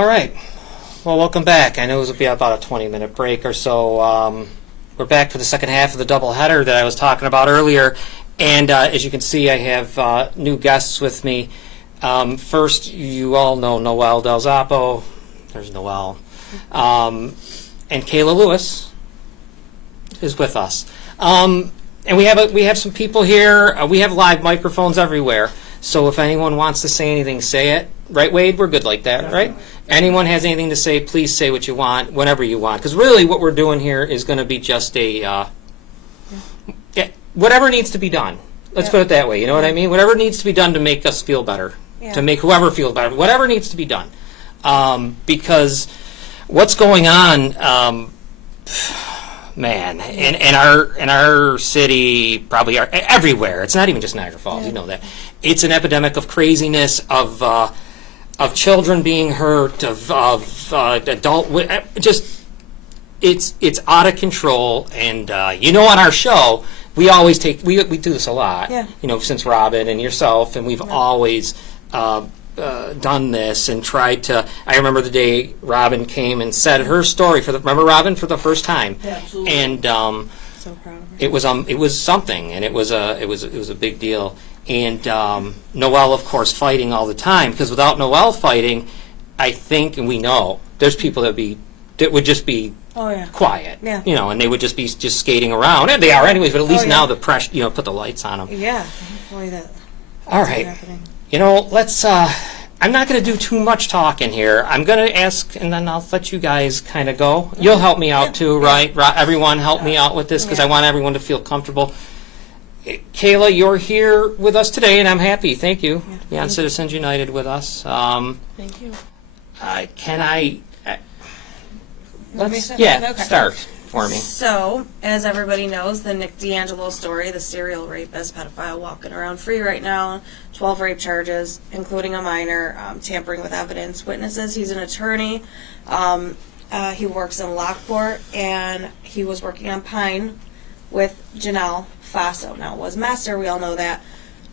All right. Well, welcome back. I know this will be about a 20-minute break or so. We're back for the second half of the doubleheader that I was talking about earlier. And as you can see, I have new guests with me. First, you all know Noelle Del Zappo. There's Noelle. And Kayla Lewis is with us. And we have some people here. We have live microphones everywhere. So if anyone wants to say anything, say it. Right, Wade? We're good like that, right? Anyone has anything to say, please say what you want, whenever you want. Because really what we're doing here is going to be just a, whatever needs to be done. Let's put it that way, you know what I mean? Whatever needs to be done to make us feel better, to make whoever feel better, whatever needs to be done. Because what's going on, man, in our city, probably everywhere, it's not even just Niagara Falls, you know that. It's an epidemic of craziness, of children being hurt, of adult, just it's out of control. And on our show, we always we do this a lot. Since Robin and yourself, and we've always done this and tried to. I remember the day Robin came and said her story remember Robin for the first time. Yeah, absolutely. And so proud of her. it was something, and it was a big deal. And Noelle, of course, fighting all the time, because without Noelle fighting, I think, and we know, there's people that would just be quiet, and they would just be skating around, and they are anyways. But at least now the pressure, put the lights on them. Yeah, hopefully that. All right, let's. I'm not going to do too much talking here. I'm going to ask, and then I'll let you guys kind of go. You'll help me out too, right? Everyone help me out with this, because I want everyone to feel comfortable. Kayla, you're here with us today, and I'm happy. Thank you. On Citizens United with us. Thank you. Can I? Start for me. So, as everybody knows, the Nick D'Angelo story, the serial rapist, pedophile, walking around free right now, 12 rape charges, including a minor, tampering with evidence, witnesses. He's an attorney. He works in Lockport, and he was working on Pine with Janelle Faso. Now, it was Messer, we all know that.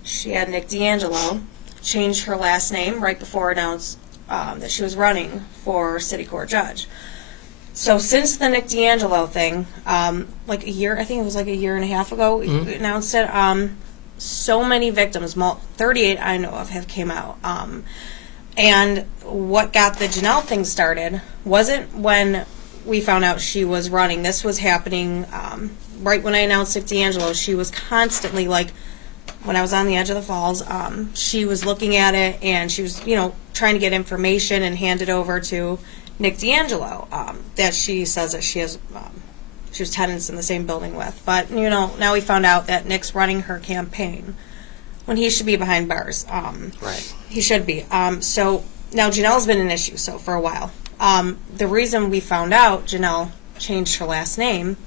She had Nick D'Angelo change her last name right before announced that she was running for city court judge. So since the Nick D'Angelo thing, like a year, I think it was like a year and a half ago, we announced it, so many victims, 38 I know of, have came out. And what got the Janelle thing started wasn't when we found out she was running. This was happening right when I announced Nick D'Angelo. She was constantly, like, when I was on the edge of the falls, she was looking at it, and she was, trying to get information and hand it over to Nick D'Angelo, that she says that she has, she was tenants in the same building with. But, now we found out that Nick's running her campaign when he should be behind bars. Right. He should be. So now Janelle's been an issue, for a while. The reason we found out Janelle changed her last name,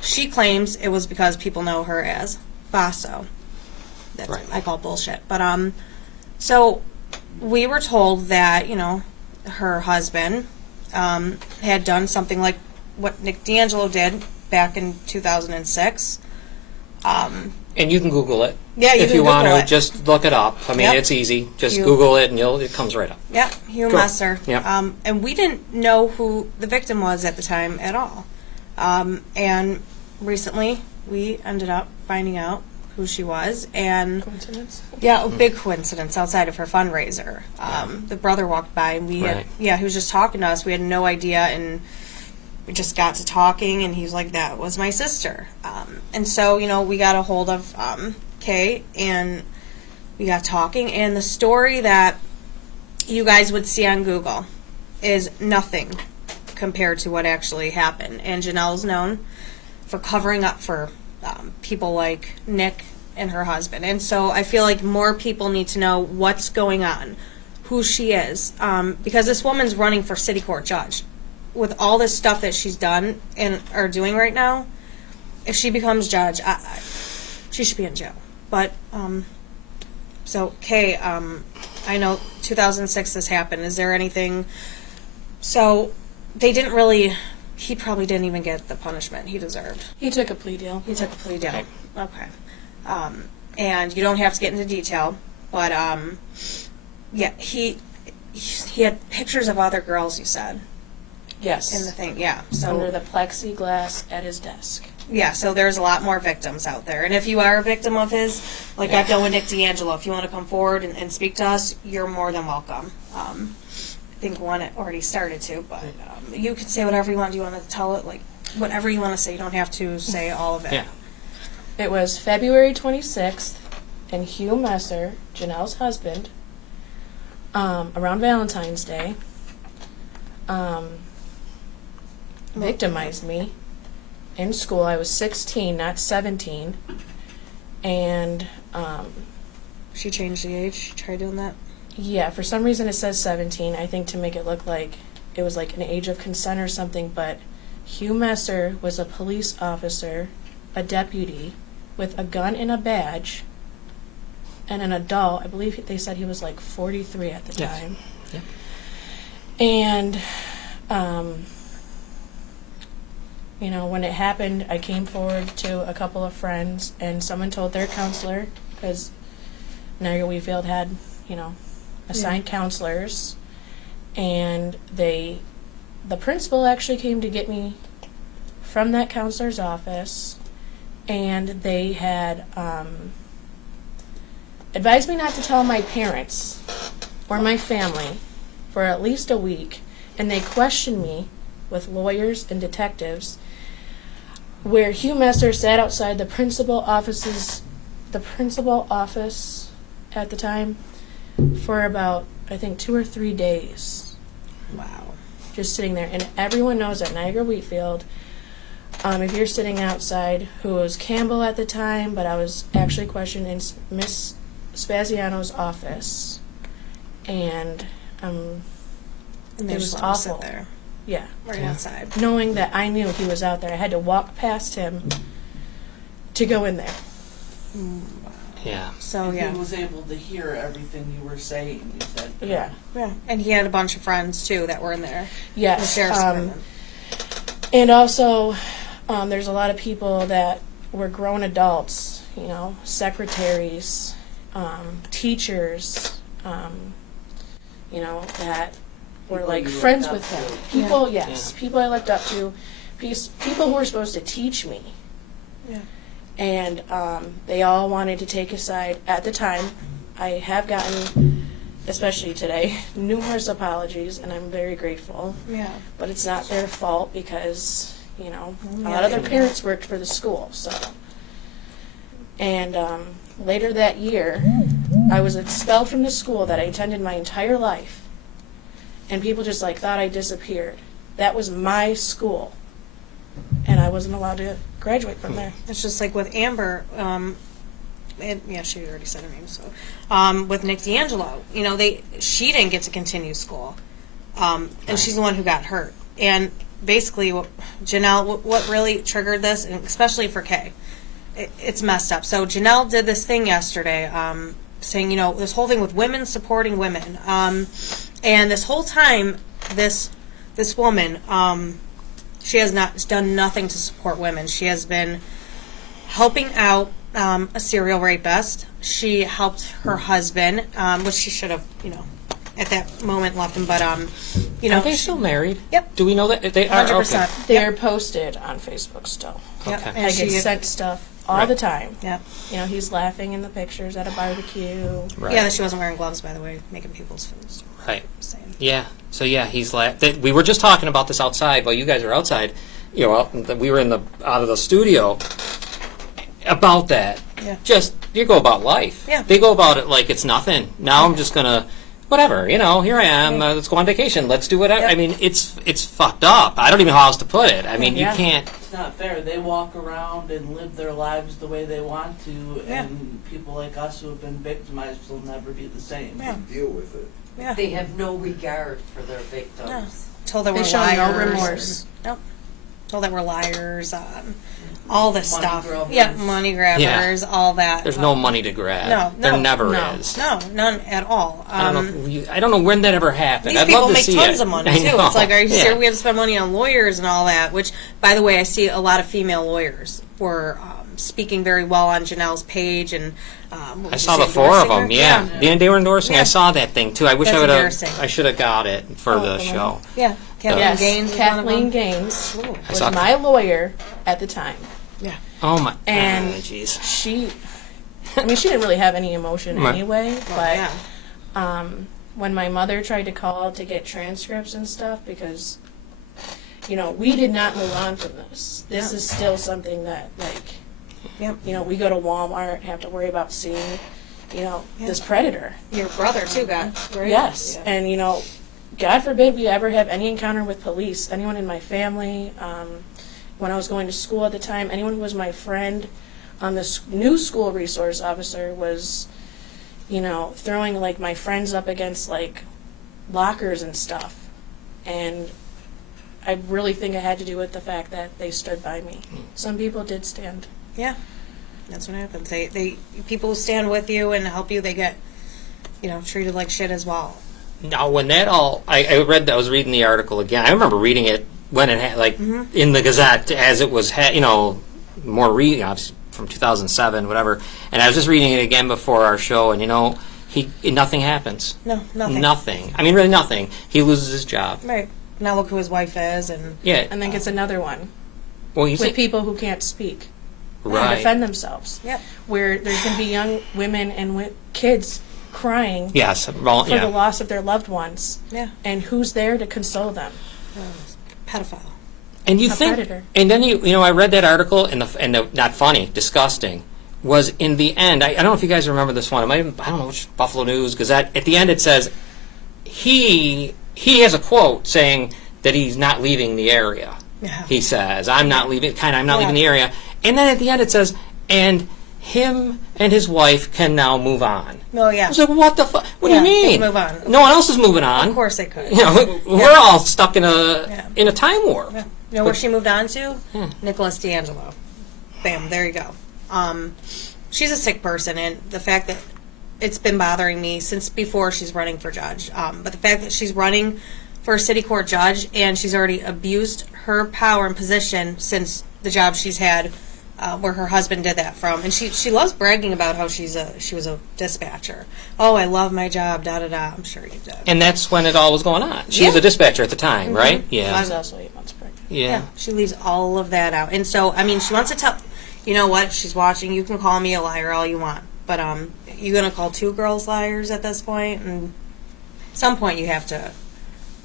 she claims it was because people know her as Faso. That's right. I call bullshit. But, so we were told that, her husband had done something like what Nick D'Angelo did back in 2006. And you can Google it. Yeah, if you want to, just look it up. I mean, it's easy. Just Google it, and it comes right up. Yeah, Hugh Messer. Yep. And we didn't know who the victim was at the time at all. And recently, we ended up finding out who she was. And coincidence? Yeah, a big coincidence outside of her fundraiser. The brother walked by, and he was just talking to us. We had no idea, and we just got to talking, and he was like, that was my sister. And so, we got a hold of Kay, and we got talking, and the story that you guys would see on Google is nothing compared to what actually happened. And Janelle's known for covering up for people like Nick and her husband. And so I feel like more people need to know what's going on, who she is, because this woman's running for city court judge. With all this stuff that she's done and are doing right now, if she becomes judge, she should be in jail. But, so, Kay, I know 2006 this happened. Is there anything... So, they didn't really... He probably didn't even get the punishment he deserved. He took a plea deal. He took a plea deal. Okay. And you don't have to get into detail, but, yeah, he had pictures of other girls, you said, Yes. in the thing. Yeah. So Under the plexiglass at his desk. yeah, so there's a lot more victims out there. And if you are a victim of his, like I've done with Nick D'Angelo, if you want to come forward and speak to us, you're more than welcome. I think one already started to, but you can say whatever you want. Do you want to tell it, like, whatever you want to say? You don't have to say all of it. Yeah. It was February 26th, and Hugh Messer, Janelle's husband, around Valentine's Day, victimized me in school. I was 16, not 17, and She changed the age. She tried doing that. yeah, for some reason it says 17, I think to make it look like it was like an age of consent or something, but Hugh Messer was a police officer, a deputy, with a gun and a badge, and an adult. I believe they said he was like 43 at the Yes. time. Yeah. And, you know, when it happened, I came forward to a couple of friends, and someone told their counselor, because Niagara Wheatfield had, you know, assigned counselors, and the principal actually came to get me from that counselor's office, and they had advised me not to tell my parents or my family for at least a week, and they questioned me with lawyers and detectives, where Hugh Messer sat outside the principal office at the time for about, I think, 2 or 3 days, Wow. just sitting there. And everyone knows at Niagara Wheatfield, if you're sitting outside, who was Campbell at the time, but I was actually questioned in Miss Spaziano's office, and And they It just was let him sit awful. there, yeah, right Yeah. outside. knowing that I knew he was out there, I had to walk past him to go in there. Yeah. So And yeah. he was able to hear everything you were saying, you said. Yeah. Yeah. And he had a bunch of friends too that were in there. The Yes. sheriff's department. And also, there's a lot of people that were grown adults, you know, secretaries, teachers, you know, that were People like you friends looked with up him. to. People, yes, Yeah. people I looked up to, people who were supposed to teach me. Yeah. And they all wanted to take a side. At the time, I have gotten, especially today, numerous apologies, and I'm very grateful. Yeah. But it's not their fault because, you know, a Yeah, lot of their they- parents worked for the school, so. And later that year, I was expelled from the school that I attended my entire life. And people just like thought I disappeared. That was my school. And I wasn't allowed to graduate from there. It's just like with Amber, and yeah, she already said her name. So, with Nick D'Angelo, you know, she didn't get to continue school, and she's the one who got hurt. And basically, Janelle, what really triggered this, and especially for Kay, it's messed up. So Janelle did this thing yesterday, saying, you know, this whole thing with women supporting women, and this whole time, this woman. She has not done nothing to support women. She has been helping out a serial rapist. She helped her husband, which she should have, you know, at that moment left him. But you know, Are they still married? Yep. Do we know that they are? 100%. They're posted on Facebook still. Yep. Okay. And I she, get sent stuff all Right. the time. yeah, You know, he's laughing in the pictures at a barbecue. Right. yeah, that she wasn't wearing gloves, by the way, making people's foods. Right. Same. Yeah. So yeah, he's we were just talking about this outside while you guys were outside. You know, we were out of the studio about that. Yeah. Just you go about life. Yeah. They go about it like it's nothing. Now I'm just gonna, whatever. You know, here I am. Let's go on vacation. Let's do whatever. Yep. I mean, it's fucked up. I don't even know how else to put it. I mean, Yeah. you can't. It's not fair. They walk around and live their lives the way they want to, Yeah. and people like us who have been victimized will never be the same. Yeah. Deal with it. Yeah. They have no regard for their victims. Told that They we're show liars. no remorse. Nope. Told that we're liars. All this Money stuff. grubbers. Yeah, money grabbers. All that. There's no money to grab. No, There no, never no. is. No, none at all. I don't know when that ever happened. These I'd people love to make see tons it. of money I too. know. It's like, are you Yeah. sure we have to spend money on lawyers and all that? Which, by the way, I see a lot of female lawyers were speaking very well on Janelle's page, and I saw the four of them. Yeah, they were endorsing. Yeah. I saw that thing too. I wish That's embarrassing. I should have got it for the the show. Yeah, Kathleen Yes, Gaines. is one of Kathleen them. Gaines I was saw- my lawyer at the time. Oh my! And jeez. she, I mean, she didn't really have any emotion Right. anyway, but Yeah. when my mother tried to call to get transcripts and stuff, because, you know, we did not move on from this. This is still something that, like, Yep. you know, we go to Walmart, have to worry about seeing, you know, this predator. Your brother too got right? Yes, and you know, God forbid we ever have any encounter with police. Anyone in my family, when I was going to school at the time, anyone who was my friend, this new school resource officer was, you know, throwing like my friends up against like lockers and stuff, and I really think it had to do with the fact that they stood by me. Some people did stand. Yeah, that's what happens. They people who stand with you and help you, they get, you know, treated like shit as well. Now, when that all, I read that, I was reading the article again. I remember reading it when it had, like, in the Gazette as it was, you know, more obviously from 2007, whatever. And I was just reading it again before our show, and, you know, nothing happens. No, nothing. Nothing. I mean, really nothing. He loses his job. Right. Now look who his wife is, and Yeah. And then gets another one Well, you with think, people who can't speak. To right. defend themselves. Yep. Where there's going to be young women and kids crying Yes. Well, for the yeah. loss of their loved ones. yeah, And who's there to console them? pedophile. And you A think, predator. and then you know, I read that article, and the not funny, disgusting, was in the end. I don't know if you guys remember this one. It might have, I don't know which Buffalo News Gazette. At the end, it says he has a quote saying that he's not leaving the area. Yeah. He says, "I'm not leaving. I'm not Yeah. leaving the area." And then at the end, it says, "And him and his wife can now move on." Oh I yeah. was like, "What the fuck? What do Yeah, you they mean? can move on. No one else is moving on. Of course they could. You know, we're all stuck in a time warp." Yeah. You know where she moved on to? Nicholas D'Angelo. Bam, there you go. She's a sick person, and the fact that it's been bothering me since before she's running for judge. But the fact that she's running for a city court judge and she's already abused her power and position since the job she's had, where her husband did that from, and she loves bragging about how she was a dispatcher. Oh, I love my job. Da da da. I'm sure you did. And that's when it all was going on. She was Yeah. a dispatcher at the time, right? I Yeah. was also 8 months pregnant. Yeah. She leaves all of that out. And so, I mean, she wants to tell, you know what, if she's watching, you can call me a liar all you want. But you're going to call two girls liars at this point? And at some point you have to,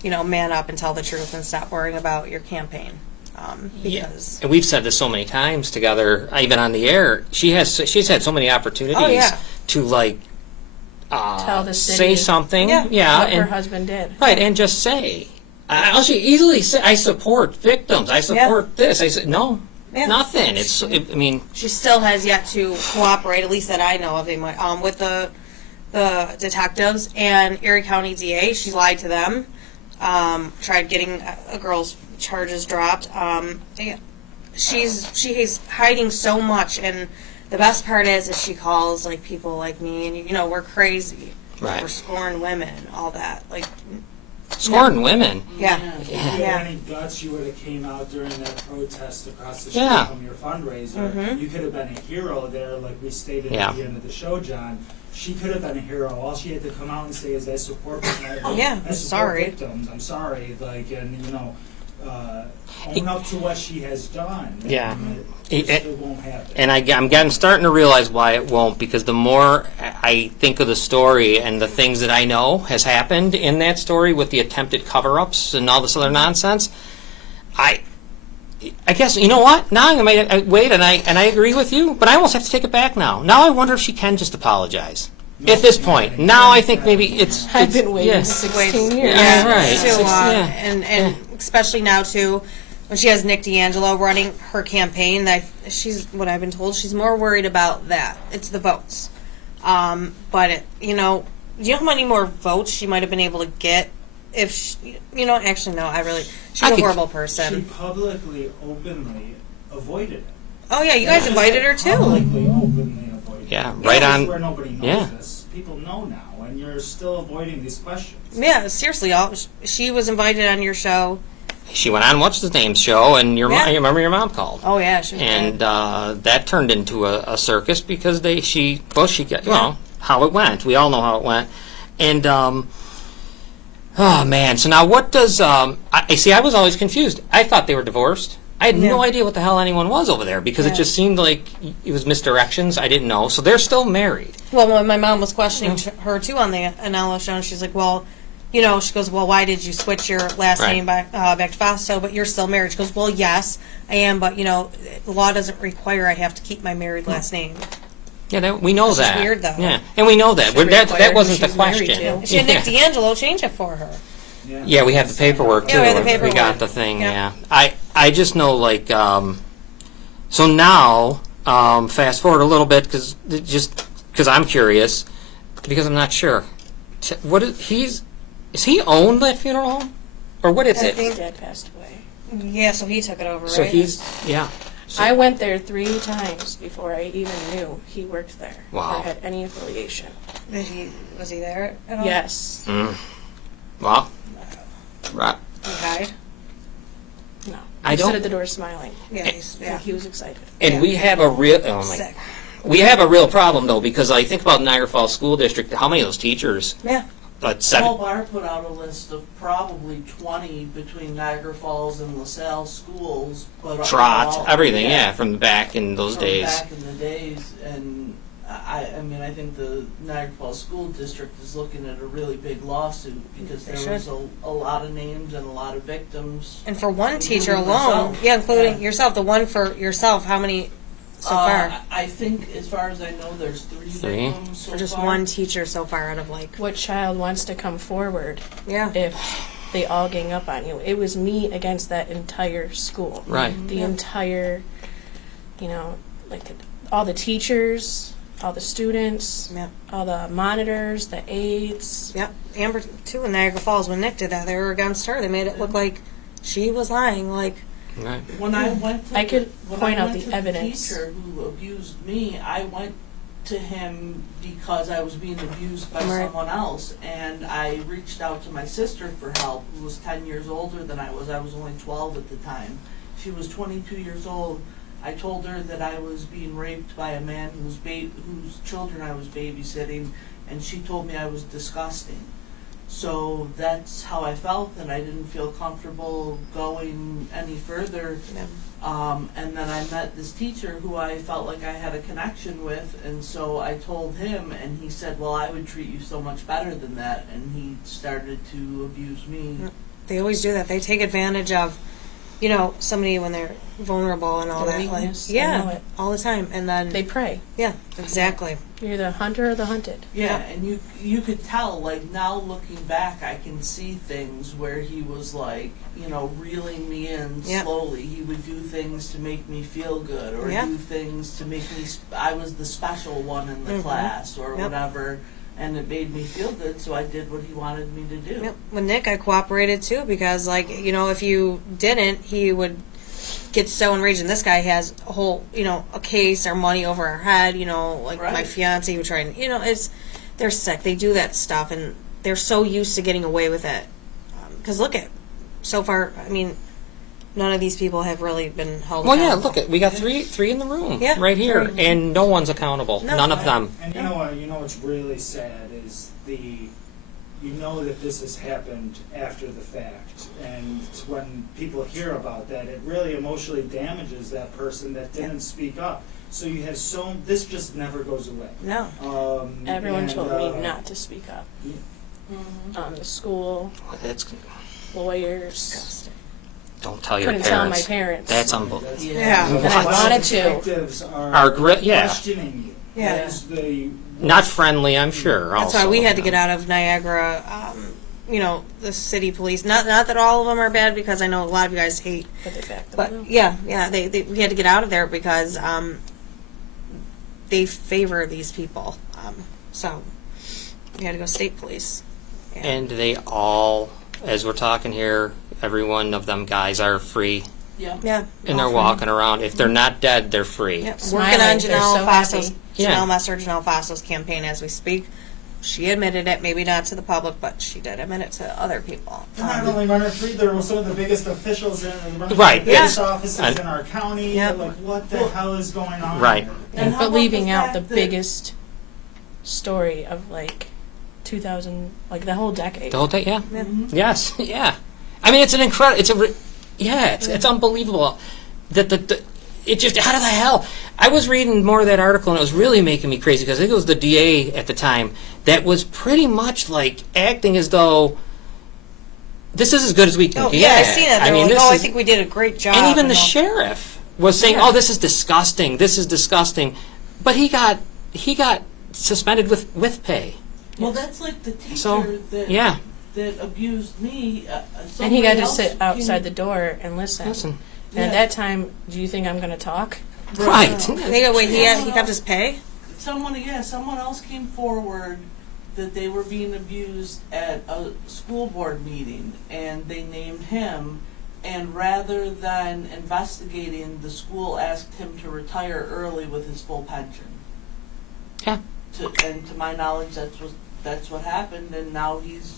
you know, man up and tell the truth and stop worrying about your campaign. Because... And we've said this so many times together, even on the air. She's had so many opportunities Oh, yeah. to, like, Tell the say city something. Yeah. what her and, husband did. right, and just say. I'll easily say, I support victims. I support this. I say, no, Yeah. nothing. I mean, She still has yet to cooperate, at least that I know of, with the detectives and Erie County DA. She lied to them. Tried getting a girl's charges dropped. She's hiding so much, and the best part is she calls like people like me, and you know, we're crazy. Right. We're scorned women, all that. Like, scorning women. yeah. If you had any guts, you would have came out during that protest across the street Yeah. from your fundraiser. You could have been a hero there, like we stated Yeah. at the end of the show, John. She could have been a hero. All she had to come out and say is, "I support Yeah, I I'm support sorry. victims. I'm sorry." Like, and you know, own up to what she has done. Yeah. And It- it won't happen. And I'm starting to realize why it won't, because the more I think of the story and the things that I know has happened in that story with the attempted cover-ups and all this other nonsense, I guess, you know what? Now I'm going to wait, and I agree with you, but I almost have to take it back now. Now I wonder if she can just apologize. No, At this she point. can't. Now I think maybe it's... I've been waiting yeah. 16 years. Yeah, right. Too long. Yeah. And especially now too, when she has Nick D'Angelo running her campaign, that she's, what I've been told, she's more worried about that. It's the votes. But it, you know how many more votes she might have been able to get if she, actually no, she's I a could- horrible She person. publicly, openly avoided it. Oh yeah, you guys invited her too. Publicly, openly avoided Yeah, it. right This is on- where nobody knows yeah. this. People know now, and you're still avoiding these questions. Yeah, seriously, she was invited on your show. she went on what's his name's show, and your mom, Yeah. you remember your mom called. Oh yeah, she was And good. that turned into a circus because she got, you know, how it went. We all know how it went. And, oh man, so now what does, I see, I was always confused. I thought they were divorced. I had no idea what the hell anyone was over there because it just seemed like it was misdirections. I didn't know. So they're still married. Well, when my mom was questioning her too on the Anello show, and she's like, well, you know, she goes, well, why did you switch your last Right. name back to Fasto, but you're still married? She goes, well, yes, I am, but, you know, the law doesn't require I have to keep my married last name. Yeah, we know Which is that. weird, though. Yeah, and we know that. That require wasn't who the she's married question. to. She had Nick D'Angelo change it for her. Yeah, we have the paperwork too. Yeah, we have the We paperwork. got the thing. Yeah. Yeah, I just know like so now fast forward a little bit because I'm curious because I'm not sure. What is he owned that funeral home or what is I it? think- His dad passed away. Yeah, so he took it over, right? So he's yeah. So, I went there 3 times before I even knew he worked there Wow. or had any affiliation. Was he there at all? Yes. well, right. He died? No. I He don't- stood at the door smiling. Yeah, Like he was excited. And Yeah. we have a real Sick. we have a real problem though because I think about Niagara Falls School District. How many of those teachers? Yeah. Seven. Paul Barr put out a list of probably 20 between Niagara Falls and LaSalle schools. But Trot, everything, yeah, from back in those from days. back in the days, and I mean, I think the Niagara Falls School District is looking at a really big lawsuit because They there was a lot of names and a lot of victims. And for one teacher Including alone, myself. yeah, including Yeah. yourself, the one for yourself, how many so far? I think, as far as I know, there's three victims so For just far. one teacher so far out of like, What child wants to come forward yeah. if they all gang up on you? It was me against that entire school. Right. The entire, you know, like all the teachers, all the students, Yep. all the monitors, the aides. Yep. Amber, too, in Niagara Falls, when Nick did that, they were against her. They made it look like she was lying. Like, Right. When I went to I could when point I out went the to evidence. teacher who abused me, I went to him because I was being abused by Right. someone else, and I reached out to my sister for help, who was 10 years older than I was. I was only 12 at the time. She was 22 years old. I told her that I was being raped by a man whose children I was babysitting, and she told me I was disgusting. So that's how I felt, and I didn't feel comfortable going any further. And then I met this teacher who I felt like I had a connection with, and so I told him, and he said, well, I would treat you so much better than that, and he started to abuse me. they always do that. They take advantage of, you know, somebody when they're vulnerable and all Their that. Like, weakness, I yeah, know it. all the time. And then, They prey. yeah, exactly. You're the hunter or the hunted. Yeah, and you could tell, like, now looking back, I can see things where he was, like, you know, reeling me in Yeah. slowly. He would do things to make me feel good, or Yeah. do things to make me, I was the special one in the class, or Yep. whatever, and it made me feel good, so I did what he wanted me to do. Yep. With Nick, I cooperated too because, like, you know, if you didn't, he would get so enraged. And this guy has a whole, you know, a case or money over our head. You know, like my Right. fiance would try and, you know, they're sick. They do that stuff, and they're so used to getting away with it. Because look at so far. I mean, none of these people have really been held. Well, yeah. accountable. Look, we got three in the room Yeah. right here, Right. and no one's accountable. No. None of them. And you know what's really sad is you know that this has happened after the fact, and it's when people hear about that, it really emotionally damages that person that didn't speak up. So you have this just never goes away. No. Everyone and, told me not to speak up. The school, That's lawyers. don't tell your Couldn't tell my parents. parents. That's unbelievable. Yeah. And I wanted to. Detectives Are yeah. questioning you. Yeah. As they Not friendly, I'm sure. That's also, why we had to you know. get out of Niagara. You know, the city police. Not that all of them are bad, because I know a lot of you guys hate. But they backed them But up. yeah, we had to get out of there because they favor these people. So we had to go state police. Yeah. And they all, as we're talking here, every one of them guys are free, Yeah. Yeah. and they're walking around. If they're not dead, they're free. Yeah, Smiling, working on they're Janelle so Fasso's happy. Yeah. Janelle Fasto's campaign as we speak. she admitted it, maybe not to the public, but she did admit it to other people. And not only runner free, there were some of the biggest officials in Right, the biggest yeah. offices And- in our county. Yep. Like, what the hell is going on? Right. here? And how But about leaving the out the fact that- biggest story of like 2000, like the whole decade. The whole thing, yeah. Mhm. Yes, yeah. I mean, it's an incredible. It's unbelievable that it just out of the hell. I was reading more of that article and it was really making me crazy because I think it was the DA at the time that was pretty much like acting as though this is as good as we can Oh, get. yeah, I seen it. They're like, this I is- think we did a great job. and even the all. sheriff was saying, "Oh, this is disgusting. This is disgusting," but he got suspended with pay. Well, that's like the teacher So, that yeah. that abused me. And he got somebody to else sit came- outside the door and listen. Listen, And at Yeah. that time, do you think I'm going to talk? right? I think, wait, he kept his pay? Someone else came forward that they were being abused at a school board meeting, and they named him. And rather than investigating, the school asked him to retire early with his full pension. Yeah. And to my knowledge, that's what happened. And now he's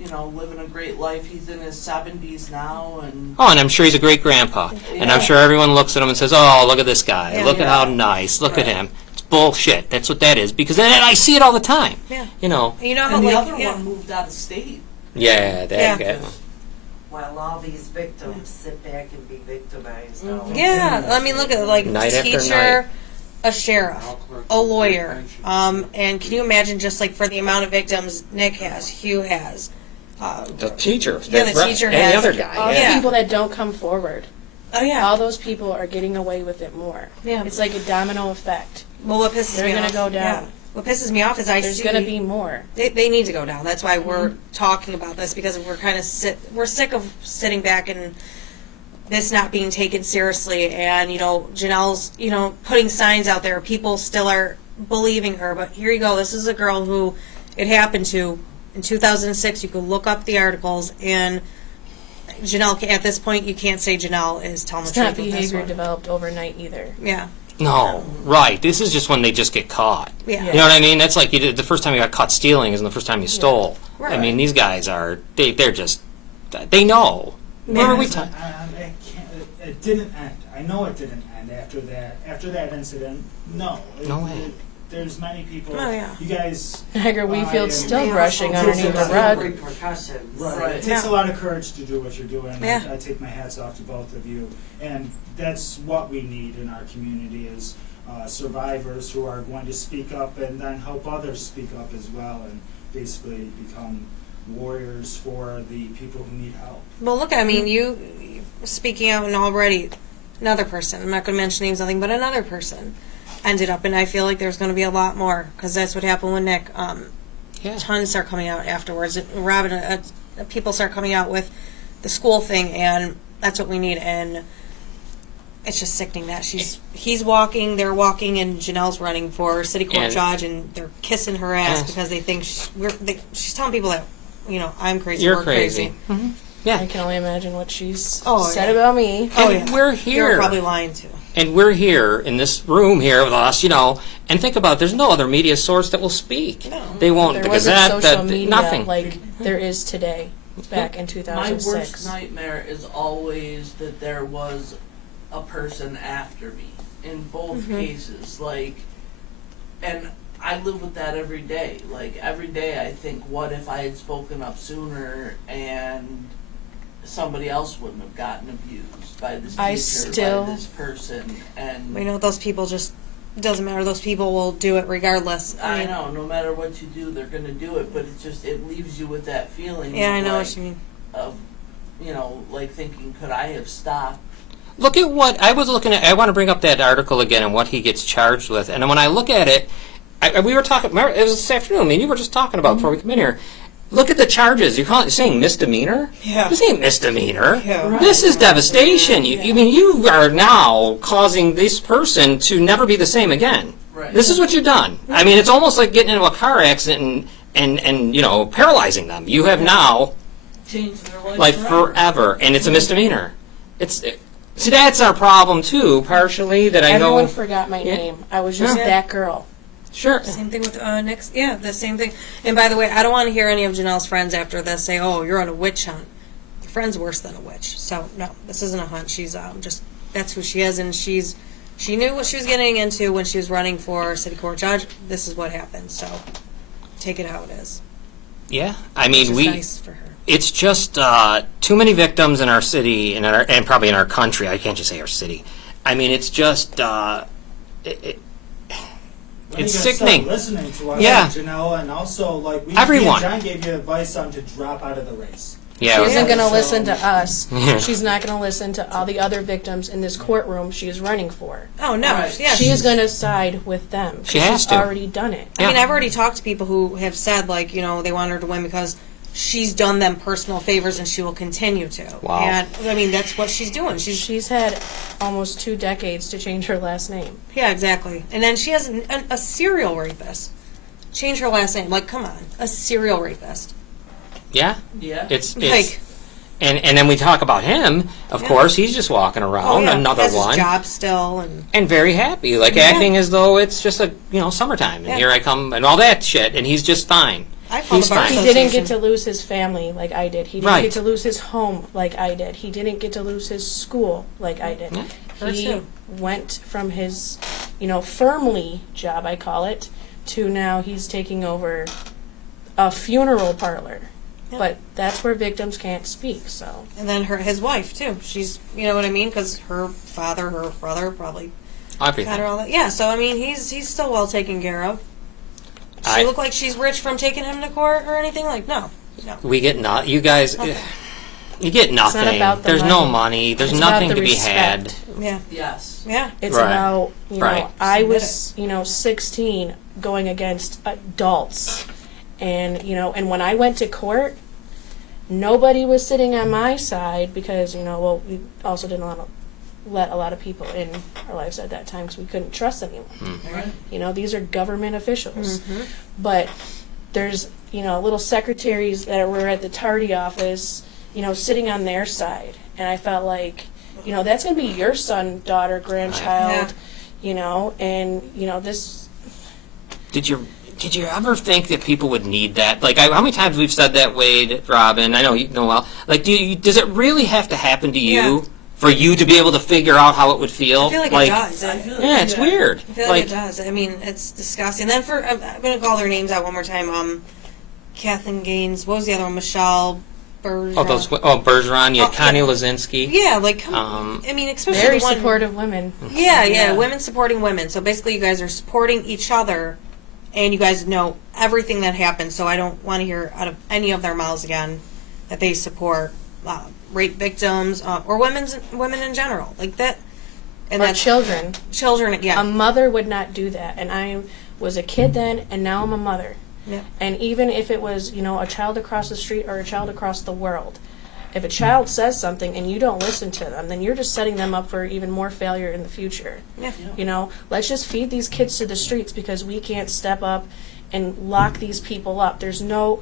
living a great life. He's in his 70s now, and Oh, and I'm sure he's a great grandpa. And I'm Yeah. sure everyone looks at him and says, "Oh, look at this guy. Yeah. Look at Yeah. how nice. Look at Right. him." It's bullshit. That's what that is. Because then I see it all the time. Yeah. You know. You know how, and the like, other yeah. one moved out of state. Yeah, that Yeah. guy. While all these victims sit back and be victimized. Yeah, I mean, look at like Night a after teacher, night. a sheriff, a lawyer. And can you imagine just like for the amount of victims Nick has, Hugh has, The teacher. Yeah, the That- teacher and has- the other guy. All yeah. the people that don't come forward, oh yeah. all those people are getting away with it more. Yeah. It's like a domino effect. Well, what pisses They're me gonna off? go down. Yeah. What pisses me off is I There's see going to be more. they need to go down. That's why we're talking about this because we're kind of we're sick of sitting back and this not being taken seriously. And Janelle's putting signs out there. People still are believing her, but here you go. This is a girl who it happened to in 2006. You could look up the articles, and Janelle. At this point, you can't say Janelle is telling It's the not truth. with this behavior one. developed overnight either. Yeah, No, right. This is just when they just get caught. yeah. You know what I mean? That's like you did the first time you got caught stealing isn't the first time you stole. I Right. mean, these guys are they're just they know. Remember we Yes, talked. it didn't end. I know it didn't end after that. After that incident, no. No way. There's many people. Oh, yeah. You guys. Niagara Wheatfield's and- still Yeah. brushing Also, underneath the there's rug. Repercussions. Right. It takes Yeah. a lot of courage to do what you're doing. Yeah. I take my hats off to both of you, and that's what we need in our community is survivors who are going to speak up and then help others speak up as well, and basically become warriors for the people who need help. Well, look, I mean, you speaking out, and already another person, I'm not going to mention names, nothing, but another person ended up, and I feel like there's going to be a lot more, because that's what happened with Nick. Yeah. Tons start coming out afterwards. Robin, people start coming out with the school thing, and that's what we need, and it's just sickening that he's walking, they're walking, and Janelle's running for city court And- judge, and they're kissing her ass Yes. because they think she's telling people that, I'm crazy, You're we're crazy. crazy. Yeah. I can only imagine what she's Oh, said yeah. about me. Oh, And yeah. we're You're here. probably lying too. And we're here in this room here with us, and think about it, there's no other media source that will speak. No. They won't, There the wasn't Gazette, social media nothing. like there is today, back in My 2006. worst nightmare is always that there was a person after me in both cases. And I live with that every day. Like, every day I think, what if I had spoken up sooner and somebody else wouldn't have gotten abused by this teacher, by this person? And We know those people just doesn't matter. Those people will do it regardless. I know, no matter what you do, they're going to do it, but it leaves you with that feeling Yeah, I of, know like, what you mean. of, like thinking, could I have stopped? Look at what I was looking at. I want to bring up that article again and what he gets charged with. And when I look at it, we were talking. Remember, it was this afternoon. I mean, you were just talking about before we come in here. Look at the charges. You're saying misdemeanor. Yeah. This ain't misdemeanor. Yeah. Right. This is devastation. You are now causing this person to never be the same again. Right. This is what you've done. I mean, it's almost like getting into a car accident and paralyzing them. You have now Change their life like forever. forever, and it's a misdemeanor. See, that's our problem too, partially. That I Everyone know. forgot my Yeah. name. I was just Yeah. that girl. Sure. Same thing with Nick's. Yeah, the same thing. And by the way, I don't want to hear any of Janelle's friends after this say, "Oh, you're on a witch hunt." Your friend's worse than a witch. So no, this isn't a hunt. She's just that's who she is, and she knew what she was getting into when she was running for city court judge. This is what happened. So take it how it is. Yeah, I Which mean, is nice for her. it's just too many victims in our city and probably in our country. I can't just say our city. I mean, it's just it's sickening. Listening to us, Yeah. Janelle, and also like Everyone. John gave you advice on to drop out of the race. Yeah, She isn't going to So- listen to us. Yeah. She's not going to listen to all the other victims in this courtroom she is running for. Oh no, Right. yeah. She is going to side with them. 'cause She has she's to. already done it. I mean, Yeah. I've already talked to people who have said, like, they want her to win because she's done them personal favors and she will continue to. Wow. And, I mean, that's what she's doing. She's had almost 2 decades to change her last name. Yeah, exactly. And then she has a serial rapist. Change her last name. Like, come on. A serial rapist. yeah. Yeah. It's Like, and then we talk about him. Of Yeah. course, he's just walking around. Another has one. his job still. And very happy, like Yeah. acting as though it's just summertime, and Yeah. here I come, and all that shit, and he's just fine. I call He's the bar fine. He association. didn't get to lose his family like I did. He didn't Right. get to lose his home like I did. He didn't get to lose his school like I did. Yeah. Hers He too. went from his, firmly job, I call it, to now he's taking over a funeral parlor. Yeah. But that's where victims can't speak, so. And then his wife, too. She's, you know what I mean? Because her father, her brother probably got Everything. her all that. Yeah, so, I mean, he's still well taken care of. She look like she's rich from taking him to court or anything? Like, no. We get not. You guys, Nothing. you get nothing. about the There's no money. money. There's It's about nothing the to be had. respect. Yeah. Yes. Yeah. It's Right. about, Right. I Submit was, 16 going against adults. And, and when I went to court, nobody was sitting on my side because, we also didn't let a lot of people in our lives at that time because we couldn't trust anyone. Right. These are government officials. But there's, little secretaries that were at the tardy office, sitting on their side. And I felt like, that's going to be your son, daughter, grandchild, and, this. Did you ever think that people would need that? Like, how many times we've said that, Wade, Robin? I know you know well. Like, does it really have to happen to you Yeah. for you to be able to figure out how it would feel? I feel like it does. I feel Yeah, it's weird. I feel like it does. I mean, it's disgusting. Then I'm going to call their names out one more time. Kathleen Gaines. What was the other one? Michelle Bergeron. Bergeron. You had Oh, Connie yeah. Lazinski. Yeah, like, I mean, especially Very the one, supportive women. Yeah, Yeah. women supporting women. So basically, you guys are supporting each other, and you guys know everything that happens. So I don't want to hear out of any of their mouths again that they support rape victims or women in general, like that. And Or that's children. children. Yeah, A mother would not do that. And I was a kid then, and now I'm a mother. yeah. And even if it was, a child across the street or a child across the world, if a child says something and you don't listen to them, then you're just setting them up for even more failure in the future. Yeah. Let's just feed these kids to the streets because we can't step up and lock these people up. There's no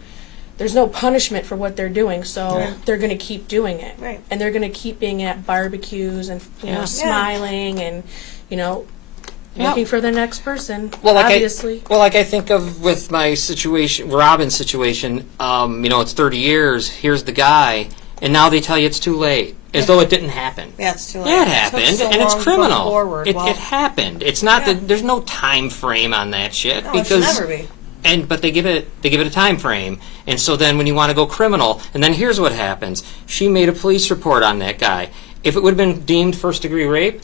punishment for what they're doing, so Right. they're going to keep doing it. Right. And they're going to keep being at barbecues and, Yeah. smiling and, Yeah. looking for the next person, Well, like obviously. like I think of with my situation, Robin's situation. It's 30 years. Here's the guy, and now they tell you it's too late, as though it didn't happen. Yeah, it's too late. Yeah, it took happened, so and it's long to go criminal. forward. It, Well, it happened. It's not Yeah. that there's no time frame on that shit no, it should because never be. but they give it a time frame, and so then when you want to go criminal, and then here's what happens: she made a police report on that guy. If it would have been deemed first-degree rape,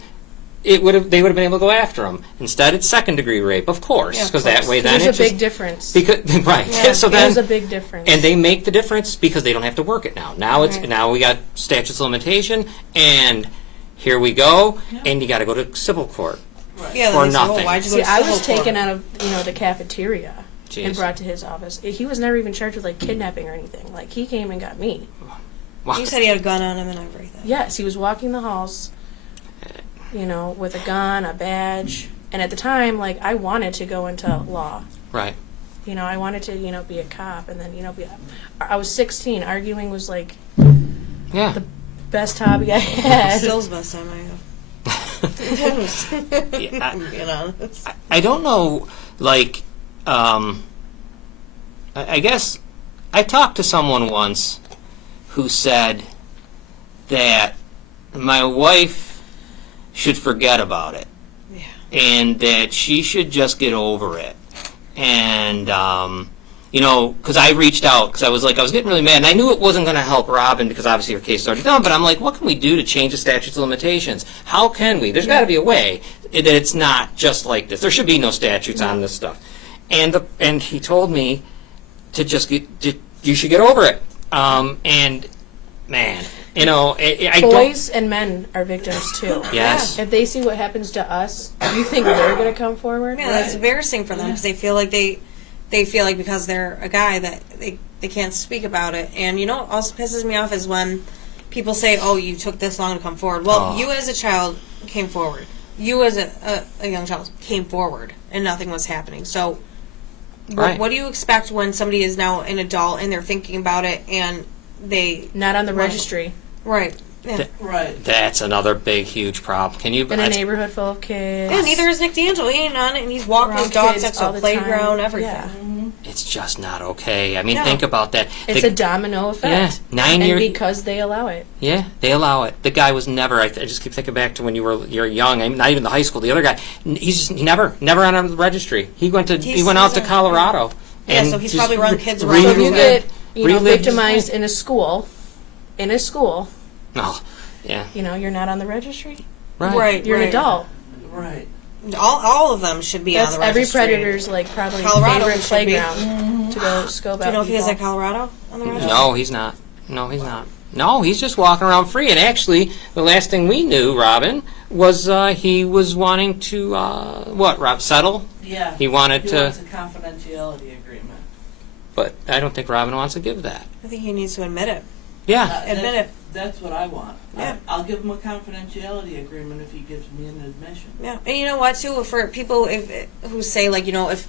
they would have been able to go after him. Instead, it's second-degree rape, of course, Yeah, of because that course. way then There's it's a just big difference. because right. Yeah. So then There's a big difference. and they make the difference because they don't have to work it now. Right. Now we got statutes of limitation, and here we go, and you got to go to civil court. Yeah, For then they say, nothing. why'd you go See, to I civil was taken court? out of the cafeteria Jeez. and brought to his office. He was never even charged with kidnapping or anything. Like he came and got me. Wow. You said he had a gun on him and everything. Yes, he was walking the halls, with a gun, a badge, and at the time, I wanted to go into law. Right. I wanted to be a cop, and then I was 16. Arguing was Yeah. best hobby I had. Still's best time I have. Yeah, You know, it's- I don't know, like, I guess I talked to someone once who said that my wife should forget about it. Yeah. And that she should just get over it. And, you know, because I reached out, because I was getting really mad, and I knew it wasn't going to help Robin, because obviously her case is already done, but I'm like, what can we do to change the statutes of limitations? How can we? There's got to be a way that it's not just like this. There should be no statutes on this stuff. And he told me to just you should get over it. And, man, you know, I don't... Boys and men are victims too. Yes. If they see what happens to us, you think they're going to come forward? Yeah, that's embarrassing for them because they feel like they feel like because they're a guy that they can't speak about it. And you know what also pisses me off is when people say, "Oh, you took this long to come forward." Well, you as a child came forward. You as a young child came forward, and nothing was happening. So, Right. what do you expect when somebody is now an adult and they're thinking about it and they Not on the registry. right? Yeah. Right. That's another big, huge problem. Can you... In a neighborhood full of kids. Yeah, neither is Nick D'Angelo. He ain't on it, and he's walking his Around dogs kids next to all a the playground, time. everything. Yeah. It's just not okay. I mean, No. think about that. It's a domino effect. Yeah, 9 and years... because they allow it. Yeah, they allow it. The guy was never... I just keep thinking back to when you're young. I mean, not even the high school. The other guy, he never on the registry. He went out to Colorado. Yeah, and so he's just probably run kids around. So if you get relived- victimized in a school, Oh, yeah. you're not on the registry. Right, You're an right. adult. Right. All of them should be That's on the every registry. predator's probably Colorado favorite should be. playground to go scope Do out you know if he has people. at Colorado on the registry? No, he's not. No, he's not. No, he's just walking around free. And actually, the last thing we knew, Robin, was he was wanting to, Rob, settle? Yeah. He wanted He to... wants a confidentiality agreement. But I don't think Robin wants to give that. I think he needs to admit it. Yeah. Admit it. That's what I want. Yeah. I'll give him a confidentiality agreement if he gives me an admission. Yeah, and you know what, too, for people who say, if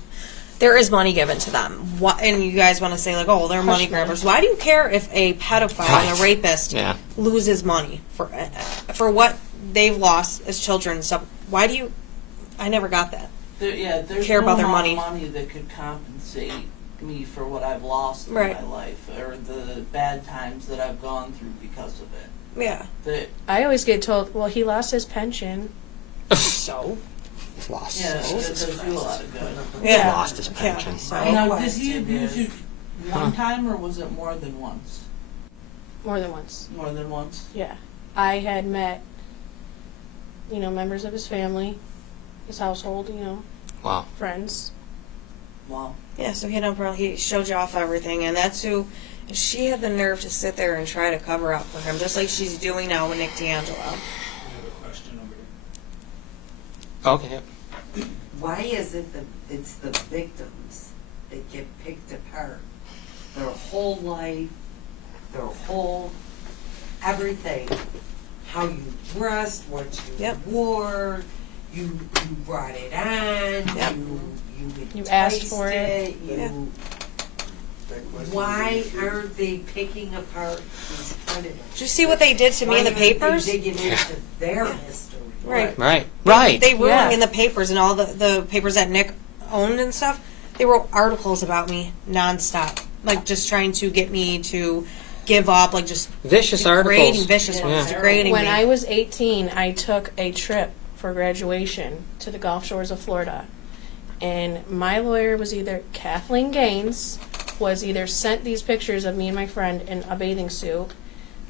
there is money given to them, and you guys want to say, they're money grabbers, why do you care if a pedophile and a Right. rapist Yeah. loses money for what they've lost as children and stuff? Why do you... I never got that. There's Care no about their amount money. of money that could compensate me for what I've lost in Right. my life or the bad times that I've gone through because of it. Yeah. I always get told, well, he lost his pension. So? Lost. Yeah, that does do a lot of good. Yeah. Lost his pension. Yeah, so... Now, did he question abuse you is- one time or was it more than once? More than once. More than once? Yeah. I had met, members of his family, his household, Wow. friends. Wow. Yeah, so he showed you off everything, and that's who... And she had the nerve to sit there and try to cover up for him, just like she's doing now with Nick D'Angelo. I have a question over here. Okay. Why is it it's the victims that get picked apart? Their whole life, their whole everything. How you dressed, what you Yep. wore, you brought it on, Yep. You asked enticed for it. you why aren't they picking apart these predators? Did you see what they did to me in the papers? They digging into their history. Right. Right. They wrote Yeah. me in the papers and all the papers that Nick owned and stuff. They wrote articles about me nonstop, just trying to get me to give up, just Vicious degrading, articles. vicious ones, Yeah. degrading When me. I was 18, I took a trip for graduation to the Gulf Shores of Florida. And my lawyer was either Kathleen Gaines, was either sent these pictures of me and my friend in a bathing suit,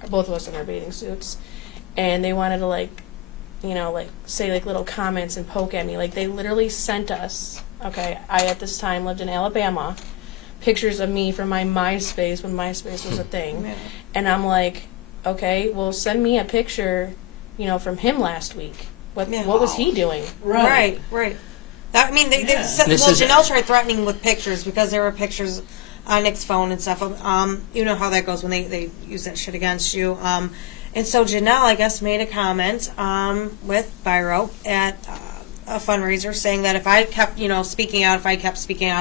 or both of us in our bathing suits, and they wanted to say little comments and poke at me. They literally sent us, I at this time lived in Alabama, pictures of me from my MySpace when MySpace was a thing. Yeah. And I'm like, okay, well send me a picture, from him last week. What Yeah. what was he doing? Right. That, they Yeah. Janelle tried threatening with pictures because there were pictures on Nick's phone and stuff. You know how that goes when they use that shit against you. And so Janelle, I guess, made a comment with Biro at a fundraiser saying that if I kept, speaking out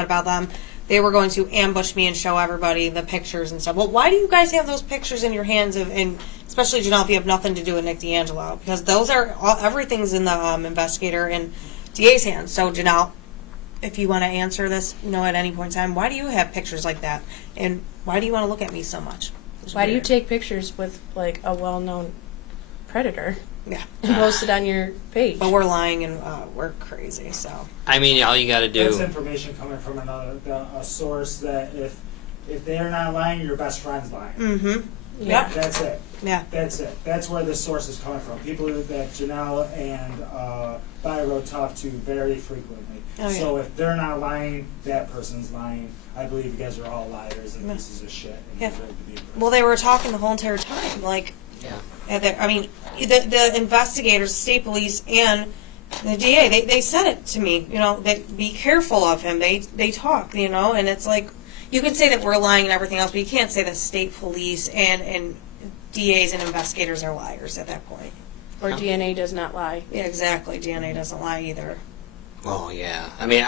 about them, they were going to ambush me and show everybody the pictures and stuff. Well, why do you guys have those pictures in your hands and especially Janelle, if you have nothing to do with Nick D'Angelo, because those are everything's in the investigator and DA's hands. So Janelle, if you want to answer this, at any point in time, why do you have pictures like that, and why do you want to look at me so much? Why do you take pictures with like a well-known predator Yeah, and post it on your page? but we're lying and we're crazy. So I mean, all you got to That's do. information coming from a source that if they're not lying, your best friend's lying. mm-hmm. Yeah. That's it. Yeah. That's it. That's where this source is coming from. People that Janelle and Byro talk to very frequently. Oh, yeah. So if they're not lying, that person's lying. I believe you guys are all liars and pieces of shit and Yeah. deserve to be arrested. Well, they were talking the whole entire time. Like, I mean, the investigators, state police, and the DA, they said it to me. That be careful of him. They talk. And it's like you can say that we're lying and everything else, but you can't say that state police and DAs and investigators are liars at that point. Or DNA does not lie. Yeah, exactly. DNA doesn't lie either. Oh yeah. I mean,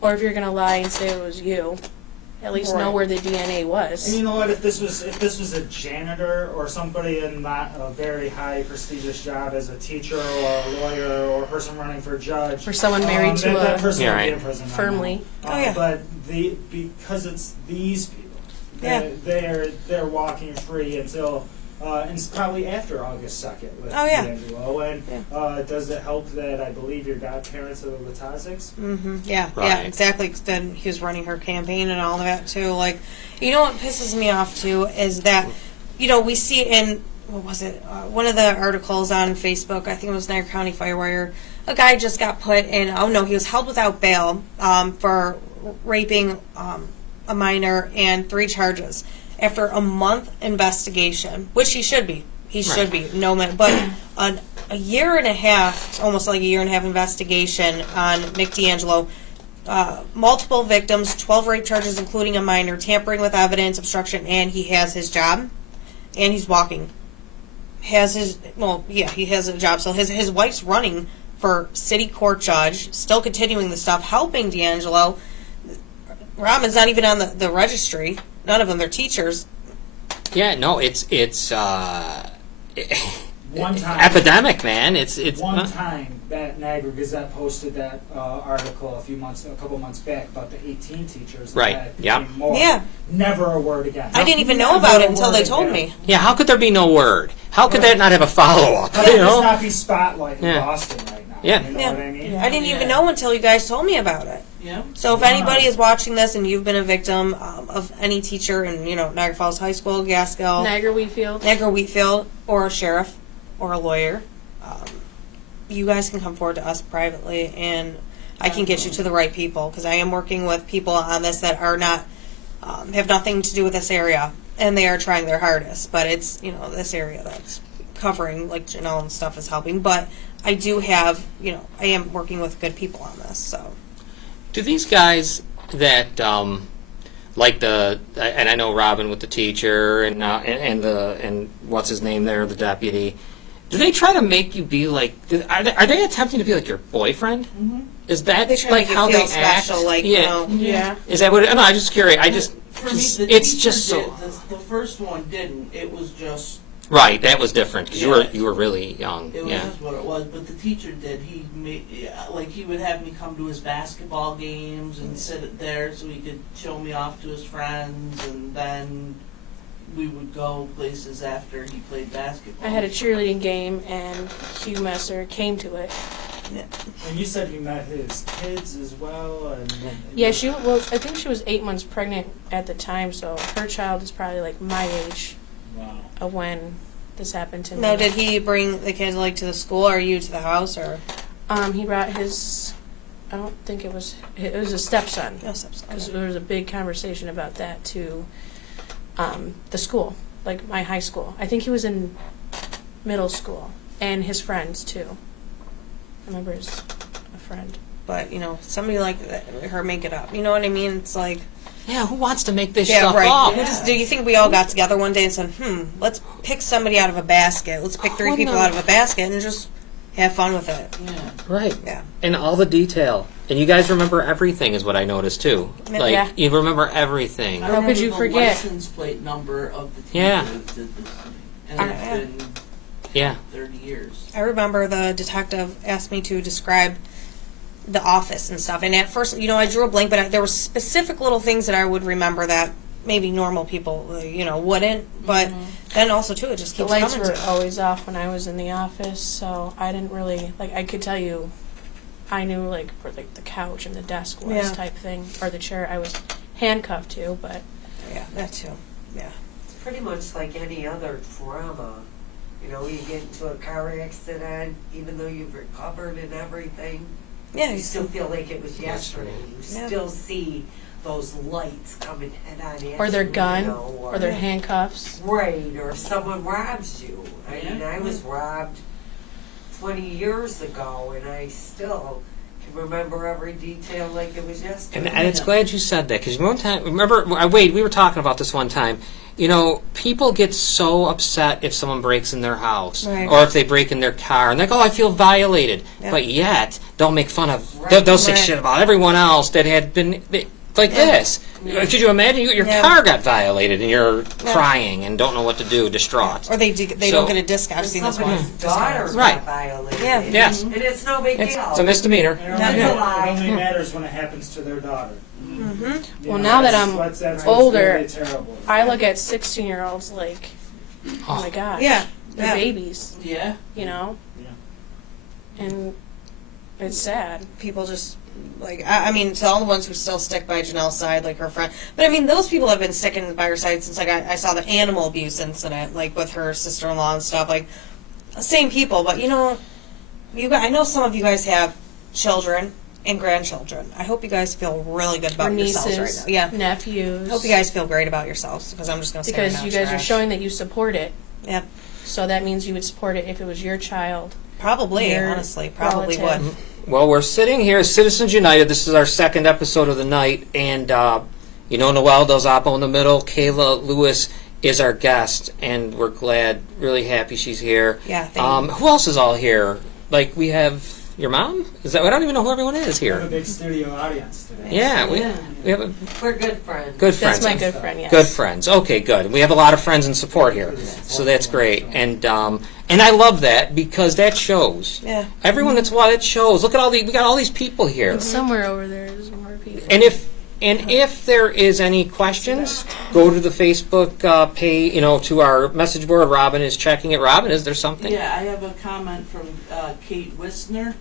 Or if you're gonna lie and say it was you, at least know Right. where the DNA And was. you know what? If this was a janitor or somebody in not a very high prestigious job as a teacher or a lawyer or a person running for a judge, Or someone married to that a person Yeah, would be right. in prison right firmly. now. Oh, yeah. But because it's these people, Yeah. they're walking free until. And it's probably after August 2nd with Oh, yeah. D'Angelo. And does it help that I believe your godparents are the Latazics? Mm-hmm. Yeah, Right. yeah, exactly. 'Cause then he was running her campaign and all of that too. Like, what pisses me off too is that, we see in what was it? One of the articles on Facebook. I think it was Niagara County Firewire. A guy just got put in. Oh no, he was held without bail for raping a minor and 3 charges. After a month investigation, which he should be. He should be. No man. But a year and a half, almost like a year and a half investigation on Nick D'Angelo. Multiple victims, 12 rape charges, including a minor, tampering with evidence, obstruction, and he has his job. And he's walking. He has a job. So his wife's running for city court judge, still continuing the stuff, helping D'Angelo. Robin's not even on the registry. None of them. They're teachers. yeah, no, it's One time. epidemic, man. It's One time that Niagara Gazette posted that article a couple months back about the 18 teachers. Right, That yeah. became more. Yeah. Never a word again. I didn't even know Never about a it until word they told again. me. Yeah, how could there be no word? How could Right. that not have a follow-up? How You could this know? not be spotlight in Yeah. Boston right now? Yeah. You know Yeah. what I mean? I didn't even Yeah. know until you guys told me about it. Yeah. So if anybody is watching this and you've been a victim of any teacher in, Niagara Falls High School, Gaskell, Niagara Wheatfield. Niagara Wheatfield, or a sheriff, or a lawyer, you guys can come forward to us privately, and I can get you to the right people, because I am working with people on this that are not, have nothing to do with this area, and they are trying their hardest, but it's, this area that's covering, like Janelle and stuff is helping, but I do have, I am working with good people on this, so. Do these guys that and I know Robin with the teacher and what's his name there, the deputy. Do they try to make you be like? Are they attempting to be like your boyfriend? Mm-hmm. Is that They try to like make you how feel they special, act? like, yeah. Yeah. Is that what? No, I'm just curious. For me, the it's teacher just so did, the first one didn't. It was just right. That was different because Yeah. you were really young. it was Yeah. just what it was. But the teacher did. He made he would have me come to his basketball games and sit there so he could show me off to his friends, and then we would go places after he played basketball. I had a cheerleading game, and Hugh Messer came to it. And you said you met his kids as well. Yeah, I think she was 8 months pregnant at the time, so her child is probably like my age Wow. of when this happened to me. Now, did he bring the kids to the school, or you to the house, or He brought his. I don't think it was a stepson. no steps? Because there was a big conversation about that to the school, like my high school. I think he was in middle school, and his friends too. I remember a friend. But somebody like her make it up. You know what I mean? It's like, Yeah. Who wants to make this yeah, stuff right. up? Do you think we all got together one day and said, let's pick somebody out of a basket. Let's pick 3 people out of a basket and just have fun with it. Yeah. Right. Yeah. And all the detail. And you guys remember everything is what I noticed too. Like, Yeah. you remember everything. I How could remember you the forget? license plate number of the teacher Yeah. that did this to me. And I- it's been Yeah. 30 years. I remember the detective asked me to describe the office and stuff. And at first, I drew a blank, but there were specific little things that I would remember that maybe normal people, wouldn't. But then also, too, it just The keeps lights coming were to always off when I was in the office, so I didn't really, I could tell you, I knew, where, the couch and the desk was Yeah. type thing, or the chair I was handcuffed to, but Yeah, that too. Yeah. It's pretty much like any other trauma. You get into a car accident, even though you've recovered and everything, Yeah, you still feel like it was yesterday. You Yeah. still see those lights coming head on at you. or their gun, or or their handcuffs. right, or if someone robs you. I Yeah. mean, I was robbed 20 years ago, and I still can remember every detail like it was yesterday. And it's glad you said that, because one time, remember, Wade, we were talking about this one time. People get so upset if someone breaks in their house, Right. or if they break in their car, and they're like, "Oh, I feel violated." Yeah. But yet, they'll make fun of, Right. they'll say Right. shit about everyone else that had been like this. Could you imagine your Yeah. car got violated and you're crying and don't know what to do, distraught? Or they So- don't get a disc. I've seen this one. Somebody's daughter Right. got violated. Yeah. Yes. And it's no big It's deal. a misdemeanor. It That's only, a lie. it only matters when it happens to their daughter. Mm-hmm. Well, now that I'm that's older, really terrible. I look at 16-year-olds like, oh my gosh, Yeah. they're Yeah. babies, Yeah. Yeah. And it's sad. People just to all the ones who still stick by Janelle's side, like her friend. But those people have been sticking by her side since I saw the animal abuse incident, with her sister-in-law and stuff. Same people, but I know some of you guys have children and grandchildren. I hope you guys feel really good Or about yourselves nieces, right now. Yeah. nephews. I hope you guys feel great about yourselves, because I'm just going to say because right now, you guys are trash. showing that you support it. Yep. So that means you would support it if it was your child. Probably, Your honestly, probably relative. would. Well, we're sitting here as Citizens United. This is our second episode of the night. And, Noelle Del Zoppo in the middle. Kayla Lewis is our guest. And we're glad, really happy she's here. Yeah, thank you. Who else is all here? We have your mom? Is that? I don't even know who everyone is We have a here. big studio audience today. Yeah, we have We're good friends. good friends. That's my good friend, yes. Good friends. Okay, good. We have a lot of friends and support here, so that's great. And I love that, because that shows. Yeah. Everyone that's it shows. Look at we got all these people here. Somewhere over there is more people. And if there is any questions, go to the Facebook page, to our message board. Robin is checking it. Robin, is there something? Yeah, I have a comment from Kate Wisner.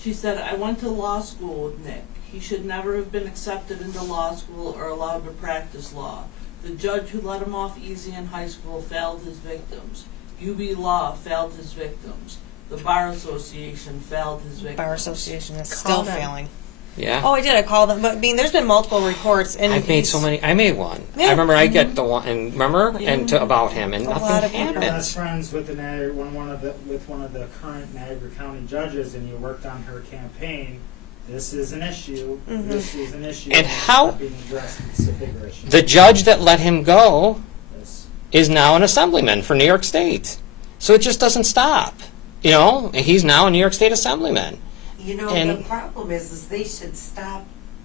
She said, I went to law school with Nick. He should never have been accepted into law school or allowed to practice law. The judge who let him off easy in high school failed his victims. UB Law failed his victims. The Bar Association failed his victims. Bar Association is Call still them. failing. Yeah. Oh, I did. I called them, but there's been multiple reports, and I've made so many. I made one. Yeah. I remember I get the one, and about him, and A lot nothing of people. You're best happens. friends with one of the current Niagara County judges, and you worked on her campaign. This is an issue. Mhm. This is an issue. And It's how- not being addressed. It's a bigger issue. The judge that let him go Yes. is now an assemblyman for New York State. So it just doesn't stop. And he's now a New York State assemblyman. And- The problem is they should stop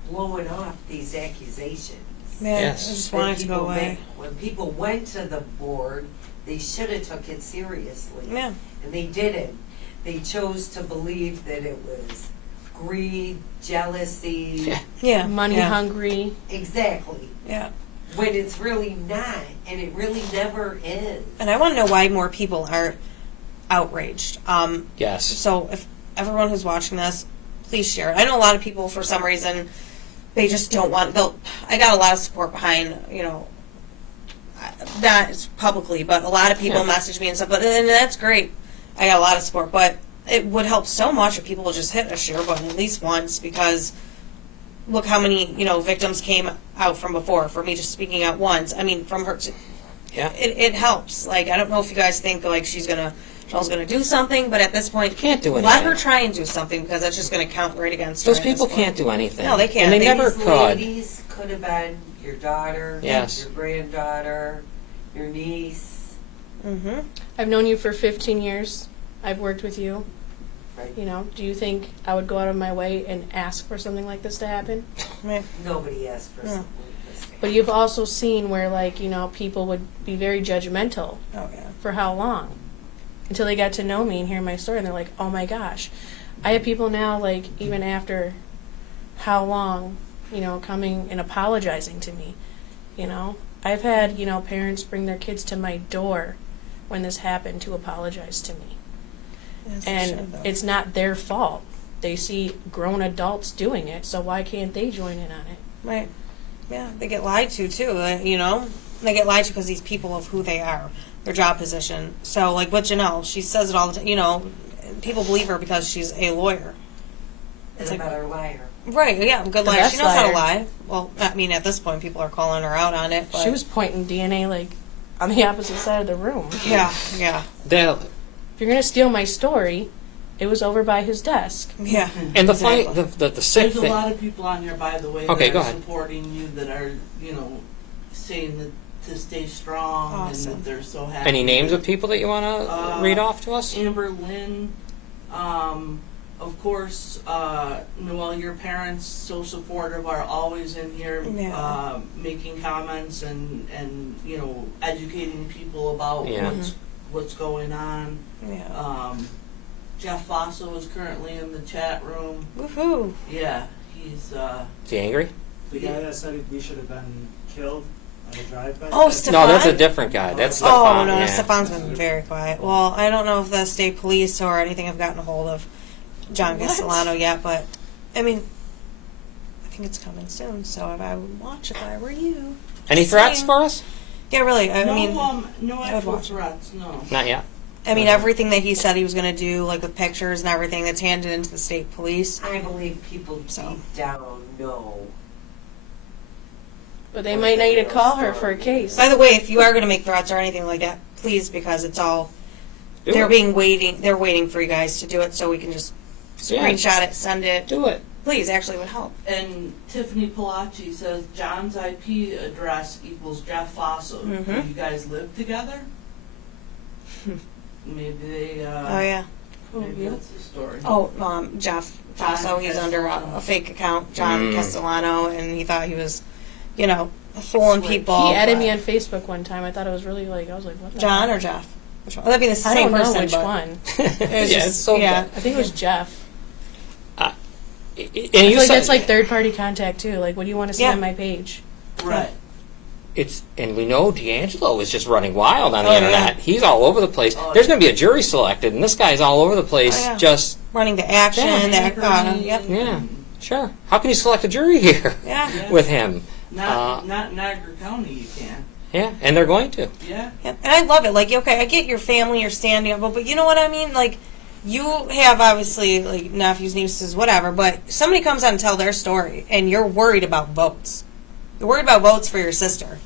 blowing off these accusations. man, Yes. I just that wanted to go people away. make. When people went to the board, they should have took it seriously. Yeah. And they didn't. They chose to believe that it was greed, jealousy. Yeah. Yeah, Money yeah. hungry. Exactly. Yeah, When it's really not, and it really never is. and I want to know why more people are outraged. Yes. So if everyone who's watching this, please share it. I know a lot of people, for some reason, they just don't want. I got a lot of support behind, not publicly, but a lot of people Yeah. message me and stuff. And that's great. I got a lot of support, but it would help so much if people would just hit a share button at least once, because look how many victims came out from before. For me just speaking out once, from her. Yeah. It helps. I don't know if you guys think Janelle's gonna do something, but at this point, Can't do let anything. her try and do something, because that's just gonna count right against her. Those at this people point. can't do anything. No, they can't. And they They- never These could. ladies could have been your daughter, Yes. your granddaughter, your niece. Mm-hmm. I've known you for 15 years. I've worked with you. Right. You know, do you think I would go out of my way and ask for something like this to happen? Right. Nobody asked for Yeah. something like this. But you've also seen where, like, you know, people would be very judgmental. Oh yeah. For how long? Until they got to know me and hear my story, and they're like, oh my gosh. I have people now, like, even after how long, you know, coming and apologizing to me, you know. I've had, you know, parents bring their kids to my door when this happened to apologize to me. Yes, And it's not their fault. They see grown adults doing it, so why can't they join in on it? right. Yeah, they get lied to too. You know, they get lied to because these people of who they are, their job position. So, like with Janelle, she says it all the time. You know, people believe her because she's a lawyer. It's a better liar. Right? Yeah, good The liar. She best knows how to liar. lie. Well, I mean, at this point, people are calling her out on it. But She was pointing DNA, like, on the opposite side of the room. Yeah, yeah, That, If you're going to steal my story, it was over by his desk. yeah. and the funny, Exactly. the sick There's a thing. lot of people on here, by the way, Okay, that go are ahead. supporting you, that are, saying that to stay strong Awesome. and that they're so happy. Any names of people that you want to read off to us? Amber Lynn, of course, Noelle, your parents, so supportive, are always in here Yeah. making comments and educating people about Yeah. what's going on. Yeah. Jeff Fosso is currently in the chat room. Woohoo. Yeah, he's Is he angry? The guy that said we should have been killed on a drive-by. Oh, That's- Stefan? No, that's a different guy. That's Oh Stefan. no, yeah. Stefan's been very quiet. Well, I don't know if the state police or anything have gotten a hold of John What? Castellano yet, but I mean, I think it's coming soon. So I would watch if I were you. Any Just threats saying. for us? Yeah, really. I mean, no I would actual watch it. threats, no. Not yet. everything that he said he was going to do, like with pictures and everything, that's handed into the state police. I believe people So. deep down know. But they might need to call her for a case. By the way, if you are going to make threats or anything like that, please, because it's all Do they're it. They're waiting for you guys to do it, so we can just Yeah. screenshot it, send it. Do it. Please, actually, would help. And Tiffany Palacci says John's IP address equals Jeff Fosso. Mhm. Do you guys live together? Maybe they. Oh yeah. Maybe that's the story. Oh, Jeff John Faso, he's under Castellano. a fake account, John Mm. Castellano, and he thought he was, fooling Sweet. people. He added but- me on Facebook one time. I thought it was really, like, I was like, what the John heck? or Jeff? Which one? Well, that'd be the I same don't know person. which but one. yeah, was just- it's so yeah. I think it was Jeff. And I you feel like said that's like third party contact too. Like, what do you want to see Yeah. on my page? Right. and we know D'Angelo is just running wild on the Oh, yeah. internet. He's all over the place. Oh, There's going to be a jury selected, and this guy's all over the place. Oh, yeah. Just Running the action, Yeah. yep. yeah, sure. How can you select a jury here Yeah. Yeah. with him? Not Niagara County, you can. Yeah, and they're going to. Yeah. Yep. And I love it. Like, okay, I get your family, you're standing up, but you know what I mean? Like, you have obviously, like, nephews, nieces, whatever, but somebody comes on and tell their story, and you're worried about votes. You're worried about votes for your sister.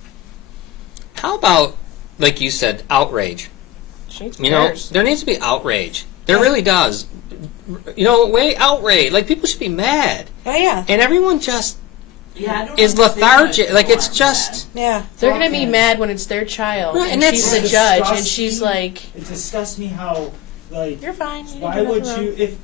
How about, like you said, outrage? She needs You know, prayers. there needs to be outrage. There really does. Outrage. Like, people should be mad. Oh, yeah. And everyone just Yeah, I don't is understand lethargic. why Like, people it's aren't just... Yeah. They're gonna be Okay. mad when it's their child, Right, and and she's that's the judge, and disgusting. she's like, It disgusts me how, like, "You're fine. You didn't why do would nothing you, wrong."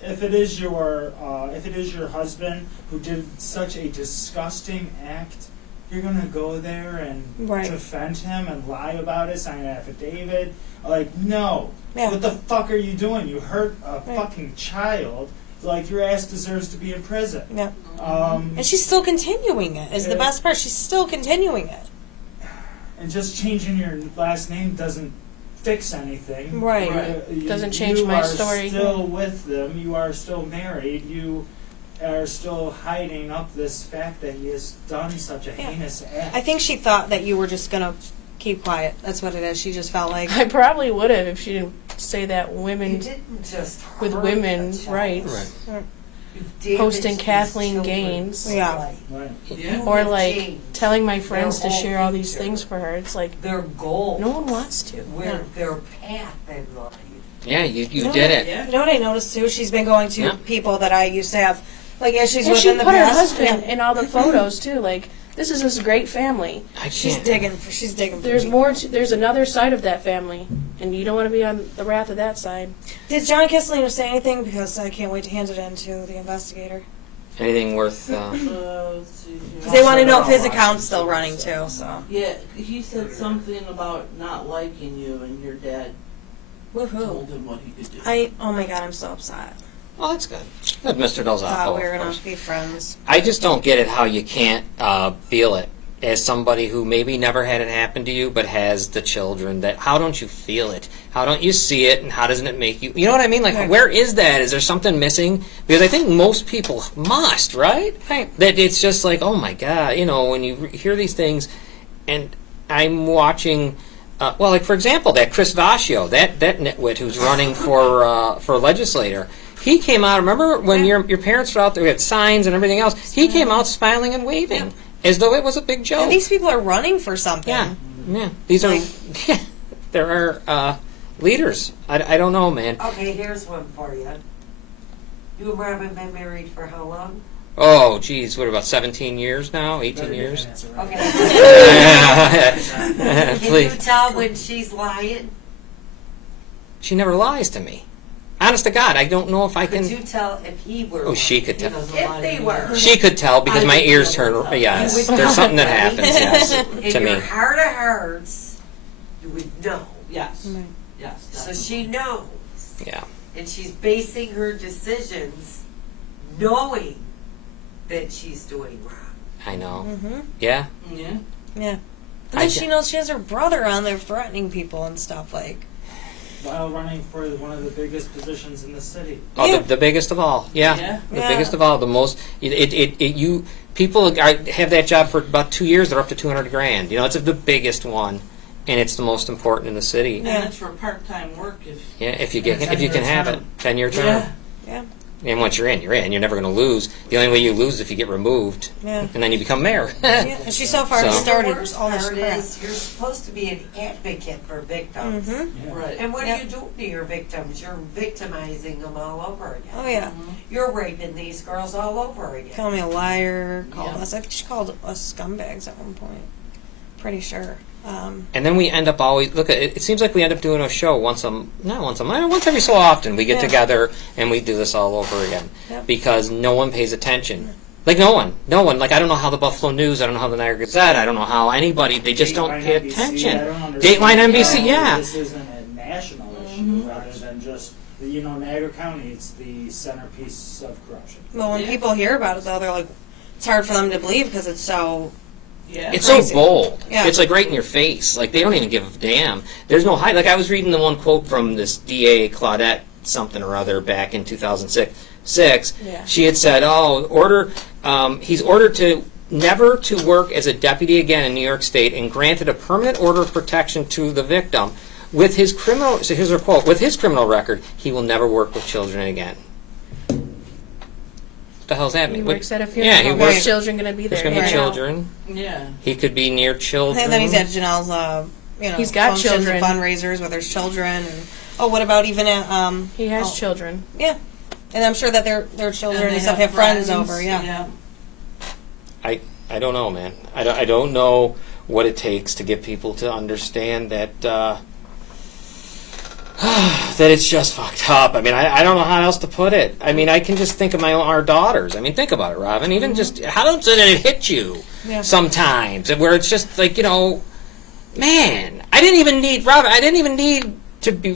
if it is your husband who did such a disgusting act, you're gonna go there and Right. defend him and lie about it, sign an affidavit? Like, no. Yeah. What the fuck are you doing? You hurt a Right. fucking child. Like, your ass deserves to be in prison. Yeah. Um, And she's still continuing it, is the Yeah. best part. She's still continuing it. and just changing your last name doesn't fix anything. Right. Doesn't change my story. You are still with them. You are still married. You are still hiding up this fact that he has done such a Yeah. heinous act. I think she thought that you were just going to keep quiet. That's what it is. She just felt like... I probably would have if she didn't say that You women didn't just with hurt women's a child. rights. Right. You've damaged Posting these Kathleen children's Gaines. Yeah. life. Right. Yeah. Or You've like changed telling my friends their to whole share all these future. things for her. It's like Their goals. no one wants to. Where their path in life. Yeah, you know did what? it. Yeah. You know what I noticed, too? She's been going to Yeah. people that I used to have... Like, as she's And with she in the put her past. husband Yeah. in all the photos too. Like, this is this great family. I She's can't. digging. She's digging. for There's people. more. There's another side of that family. And you don't want to be on the wrath of that side. Did John Kisselino say anything? Because I can't wait to hand it in to the investigator. Anything worth? Let's see here. Because they want to know if his account's still running too. So. Yeah, he said something about not liking you, and your dad told Woohoo! him what he could do. Oh my God, I'm so upset. Oh, that's good. Good, Mr. Delzapo. Thought we were of gonna course. be friends. I just don't get it how you can't feel it as somebody who maybe never had it happen to you but has the children. That how don't you feel it? How don't you see it? And how doesn't it make you? You know what I mean? Like, Right. where is that? Is there something missing? Because I think most people must, right? Right. That it's just like, oh my God, you know, when you hear these things, and I'm watching. Well, like for example, that Chris Vascio, that nitwit who's running for legislator. He came out. Remember when your parents were out there? We had signs and everything else. He came out smiling and waving as though it was a big joke. And these people are running for something. Yeah, yeah. These are. Yeah, there are leaders. I don't know, man. Okay, here's one for you. You and Robin been married for how long? Oh, geez, what about 17 years now? 18 Better get years? that answer right. Okay. Can you Please. tell when she's lying? She never lies to me. Honest to God, I don't know if I Could can. you tell if he were Oh, she lying? could He tell. doesn't If lie they to me. were. She could tell because I my would be ears able to turn. tell. Yes, You would there's something that know, happens. Yes, In to your me. heart of hearts, you would know. Yes. Right. Yes. So definitely. she knows. Yeah. And she's basing her decisions knowing that she's doing wrong. I know. Mm-hmm. Yeah. Yeah. Yeah. And I then ge- she knows she has her brother on there threatening people and stuff like. While running for one of the biggest positions in the city. Oh, Yeah. the biggest of all. Yeah. Yeah. The Yeah. biggest of all. The most. You people have that job for about 2 years. They're up to 200 grand. You know, it's the biggest one, and it's the most important in the city. Yeah. Yeah, And it's for part-time work if. if you And get a if you can 10-year have term. it, 10-year term. Yeah. Yeah. And once you're in, you're in. You're never going to lose. The only way you lose is if you get removed, Yeah. and then you become mayor. Yeah. And she so far So- started The worst all this part crap. is you're supposed to be an advocate for victims. Mm-hmm. Yeah. Right. And what Yep. do you do to your victims? You're victimizing them all over again. Oh yeah. You're raping these girls all over again. Called me a liar. Called Yeah. us. I think she called us scumbags at one point. Pretty sure. And then we end up always look at it. It seems like we end up doing a show once every so often. We get Yeah. together and we do this all over again Yep. because no one pays attention. Like no one. Like I don't know how the Buffalo News. I don't know how the Niagara Gazette. I don't know how anybody. They just don't Dateline pay NBC, attention. I don't understand Dateline NBC, how yeah. This isn't a national issue Mhm. rather than just, Niagara County, it's the centerpiece of corruption. Well, when Yeah. people hear about it, though, they're like, it's hard for them to believe because it's so. Yeah. It's Crazy. so bold. Yeah. It's like right in your face. Like they don't even give a damn. There's no hide. Like I was reading the one quote from this DA Claudette something or other back in 2006. Yeah. She had said, he's ordered to never to work as a deputy again in New York State and granted a permanent order of protection to the victim. With his criminal, so here's her quote, with his criminal record, he will never work with children again. What the hell's that He mean? works at a Yeah, funeral he home. works. There's children going to be there. There's going to be Right. children. Yeah. He could be near children. And then he's at Janelle's, He's got functions children. and fundraisers where there's children. And what about even at He has oh, children. Yeah, and I'm sure that their children And and, they stuff have friends over. Yeah. I don't know, man. I don't know what it takes to get people to understand that that it's just fucked up. I mean, I don't know how else to put it. I mean, I can just think of our daughters. I mean, think about it, Robin. Even just how does it hit you Yeah. sometimes, where it's just like man, I didn't even need Robin. I didn't even need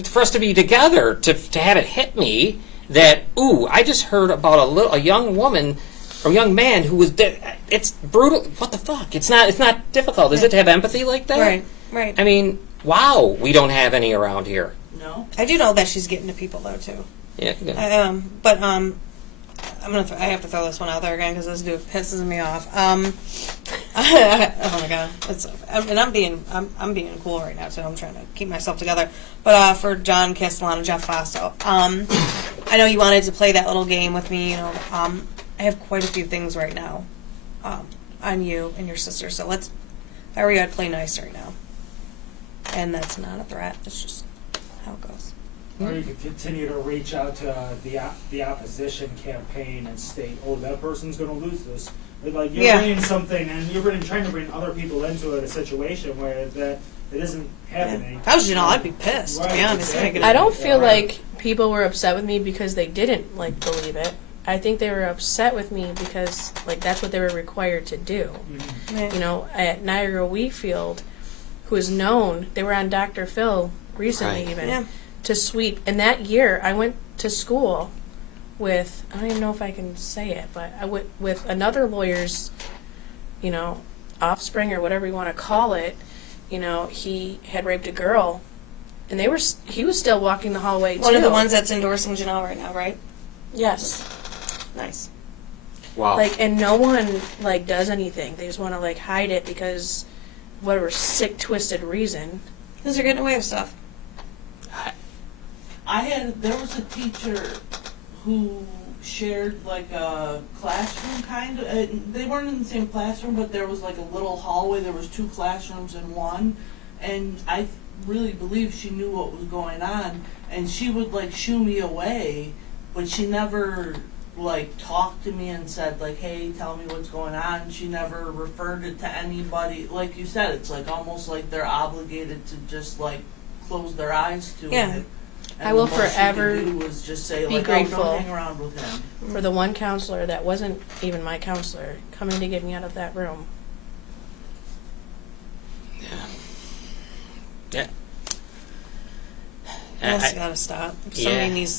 for us to be together to have it hit me that I just heard about a young woman. Or young man who was dead. It's brutal. What the fuck? It's not difficult, is it, to have empathy like that? Right. I mean, wow, we don't have any around here. No. I do know that she's getting to people though too. Yeah. But I have to throw this one out there again because this dude pisses me off. Oh my god, I'm being cool right now, so I'm trying to keep myself together. But for John Castellano, Jeff Fasto, I know you wanted to play that little game with me. I have quite a few things right now on you and your sister. So if I were you, I'd play nice right now. And that's not a threat. It's just how it goes. Or you could continue to reach out to the opposition campaign and state, that person's going to lose this. Like you're bringing something, and you're trying to bring other people into a situation where that It isn't happening. If I was Janelle, I'd be pissed, to be Right, honest. exactly. I don't feel Right. like people were upset with me because they didn't like believe it. I think they were upset with me because like that's what they were required to do. Mhm. You know, at Niagara Wheatfield, who is known, they were on Dr. Phil recently Right. even, Yeah. to sweep. And that year, I went to school with, I don't even know if I can say it, but I went with another lawyer's, you know, offspring or whatever you want to call it. You know, he had raped a girl, and he was still walking the hallway too. One of the ones that's endorsing Janelle right now, right? Yes. Nice. Wow. Like, and no one like does anything. They just want to like hide it because whatever sick, twisted reason. Because they're getting away with stuff. There was a teacher who shared like a classroom kind of, they weren't in the same classroom, but there was like a little hallway, there was 2 classrooms in one, and I really believe she knew what was going on, and she would like shoo me away, but she never like talked to me and said like, hey, tell me what's going on. She never referred it to anybody. Like you said, it's like almost like they're obligated to just like close their eyes to Yeah. it. And I will the most she forever could do was just say be like, grateful oh, don't hang around with him. for the one counselor that wasn't even my counselor coming to get me out of that room. Yeah. That's gotta stop.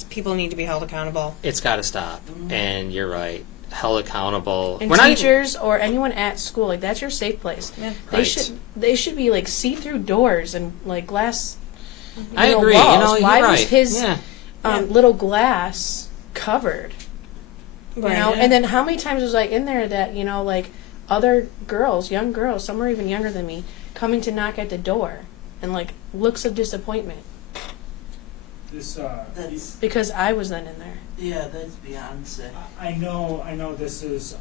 People need to be held accountable. It's got to stop. And you're right. Held accountable. And We're not even- teachers or anyone at school, like that's your safe place. Yeah. Right. They should be like see-through doors and like glass. I you know, agree. walls. You know, Why you're was right. his Yeah. little glass covered? You Right. know, Yeah. and then how many times was I in there that, you know, like other girls, young girls, some were even younger than me, coming to knock at the door and like looks of disappointment This, That's, because I was then in there. yeah, that's beyond sick. I know this is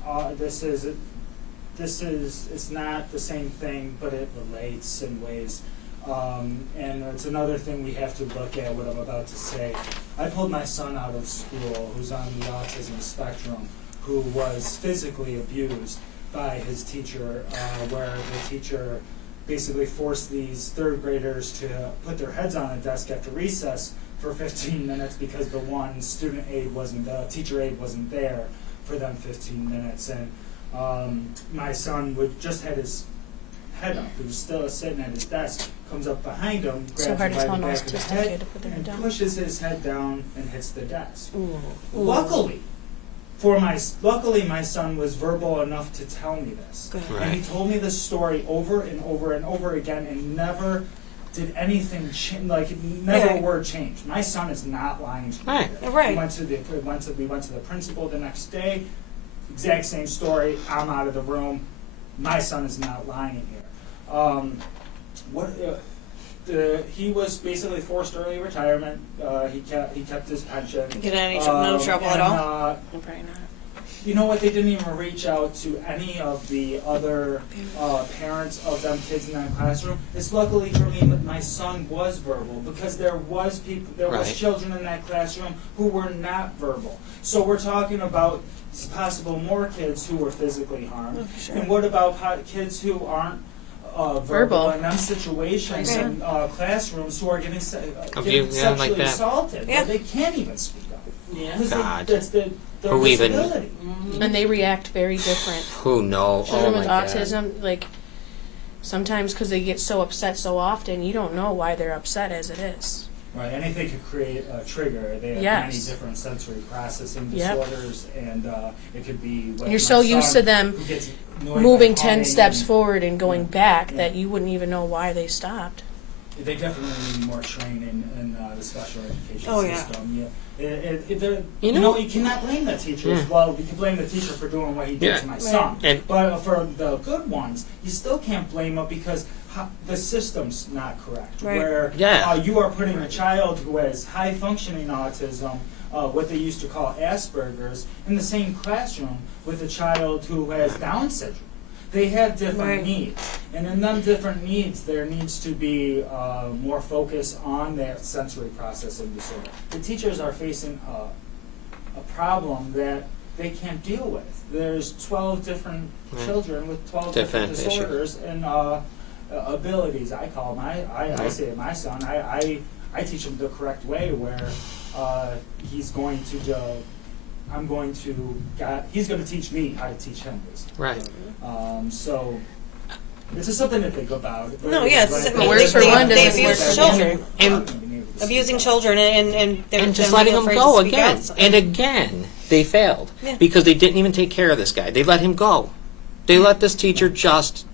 it's not the same thing, but it relates in ways. And it's another thing we have to look at, what I'm about to say. I pulled my son out of school, who's on the autism spectrum, who was physically abused by his teacher, where the teacher basically forced these third graders to put their heads on a desk after recess for 15 minutes because the one teacher aide wasn't there for them 15 minutes. And my son just had his head up. He was still sitting at his desk, comes up behind him, grabs So him hard by to the tell back most of the autistic head, kid to put their head and down. pushes his head down and hits the desk. Ooh. Luckily, my son was verbal enough to tell me this. Good. Right. And he told me this story over and over and over again, and never did anything never Yeah. a word changed. My son is not lying to me. Right. here. Right. We went to the principal the next day. Exact same story. I'm out of the room. My son is not lying here. He was basically forced early retirement. He kept his pension. Get any no trouble at all? Probably not. You know what? They didn't even reach out to any of the other parents of them kids in that classroom. It's luckily for me that my son was verbal, because there was Right. children in that classroom who were not verbal. So we're talking about possible more kids who were physically harmed. Oh, sure. And what about kids who aren't verbal Verbal. in them situations Right. in classrooms who are getting Abused, yeah, like sexually that. assaulted? Yeah. But they can't even speak up. Yeah. Because God. that's their Who even- disability. And they react very different. Who know? Children Oh with my God. autism, like sometimes because they get so upset so often, you don't know why they're upset as it is. Right, anything could create a trigger. They have Yes. many different sensory processing Yep. disorders, and it could be. What You're my so used son, to them who gets annoyed by moving 10 humming steps and- forward and going Yeah. back Yeah. that you wouldn't even know why they stopped. They definitely need more training in the special education Oh, yeah. system. Yeah. You You know- know, you cannot blame the teachers. Yeah. Well, you can blame the teacher for doing what he did Yeah. to my Right. son. And- But for the good ones, you still can't blame them because the system's not correct. Right. Where Yeah. you are putting a child who has high functioning autism, what they used to call Asperger's, in the same classroom with a child who has Down syndrome. They have different Right. needs, and in them different needs, there needs to be more focus on that sensory processing disorder. The teachers are facing a problem that they can't deal with. There's 12 different Right. children with 12 Different different issue. disorders, and abilities. I call them. I say to my son, I teach him the correct way, where he's going to he's going to teach me how to teach him this. Right. So this is something to think about. No, yeah, it's, But works for one they doesn't work abuse for the children. And Abusing children and they're and just being letting them afraid go to speak again out. and again. They failed Yeah. because they didn't even take care of this guy. They let him go. They let this teacher just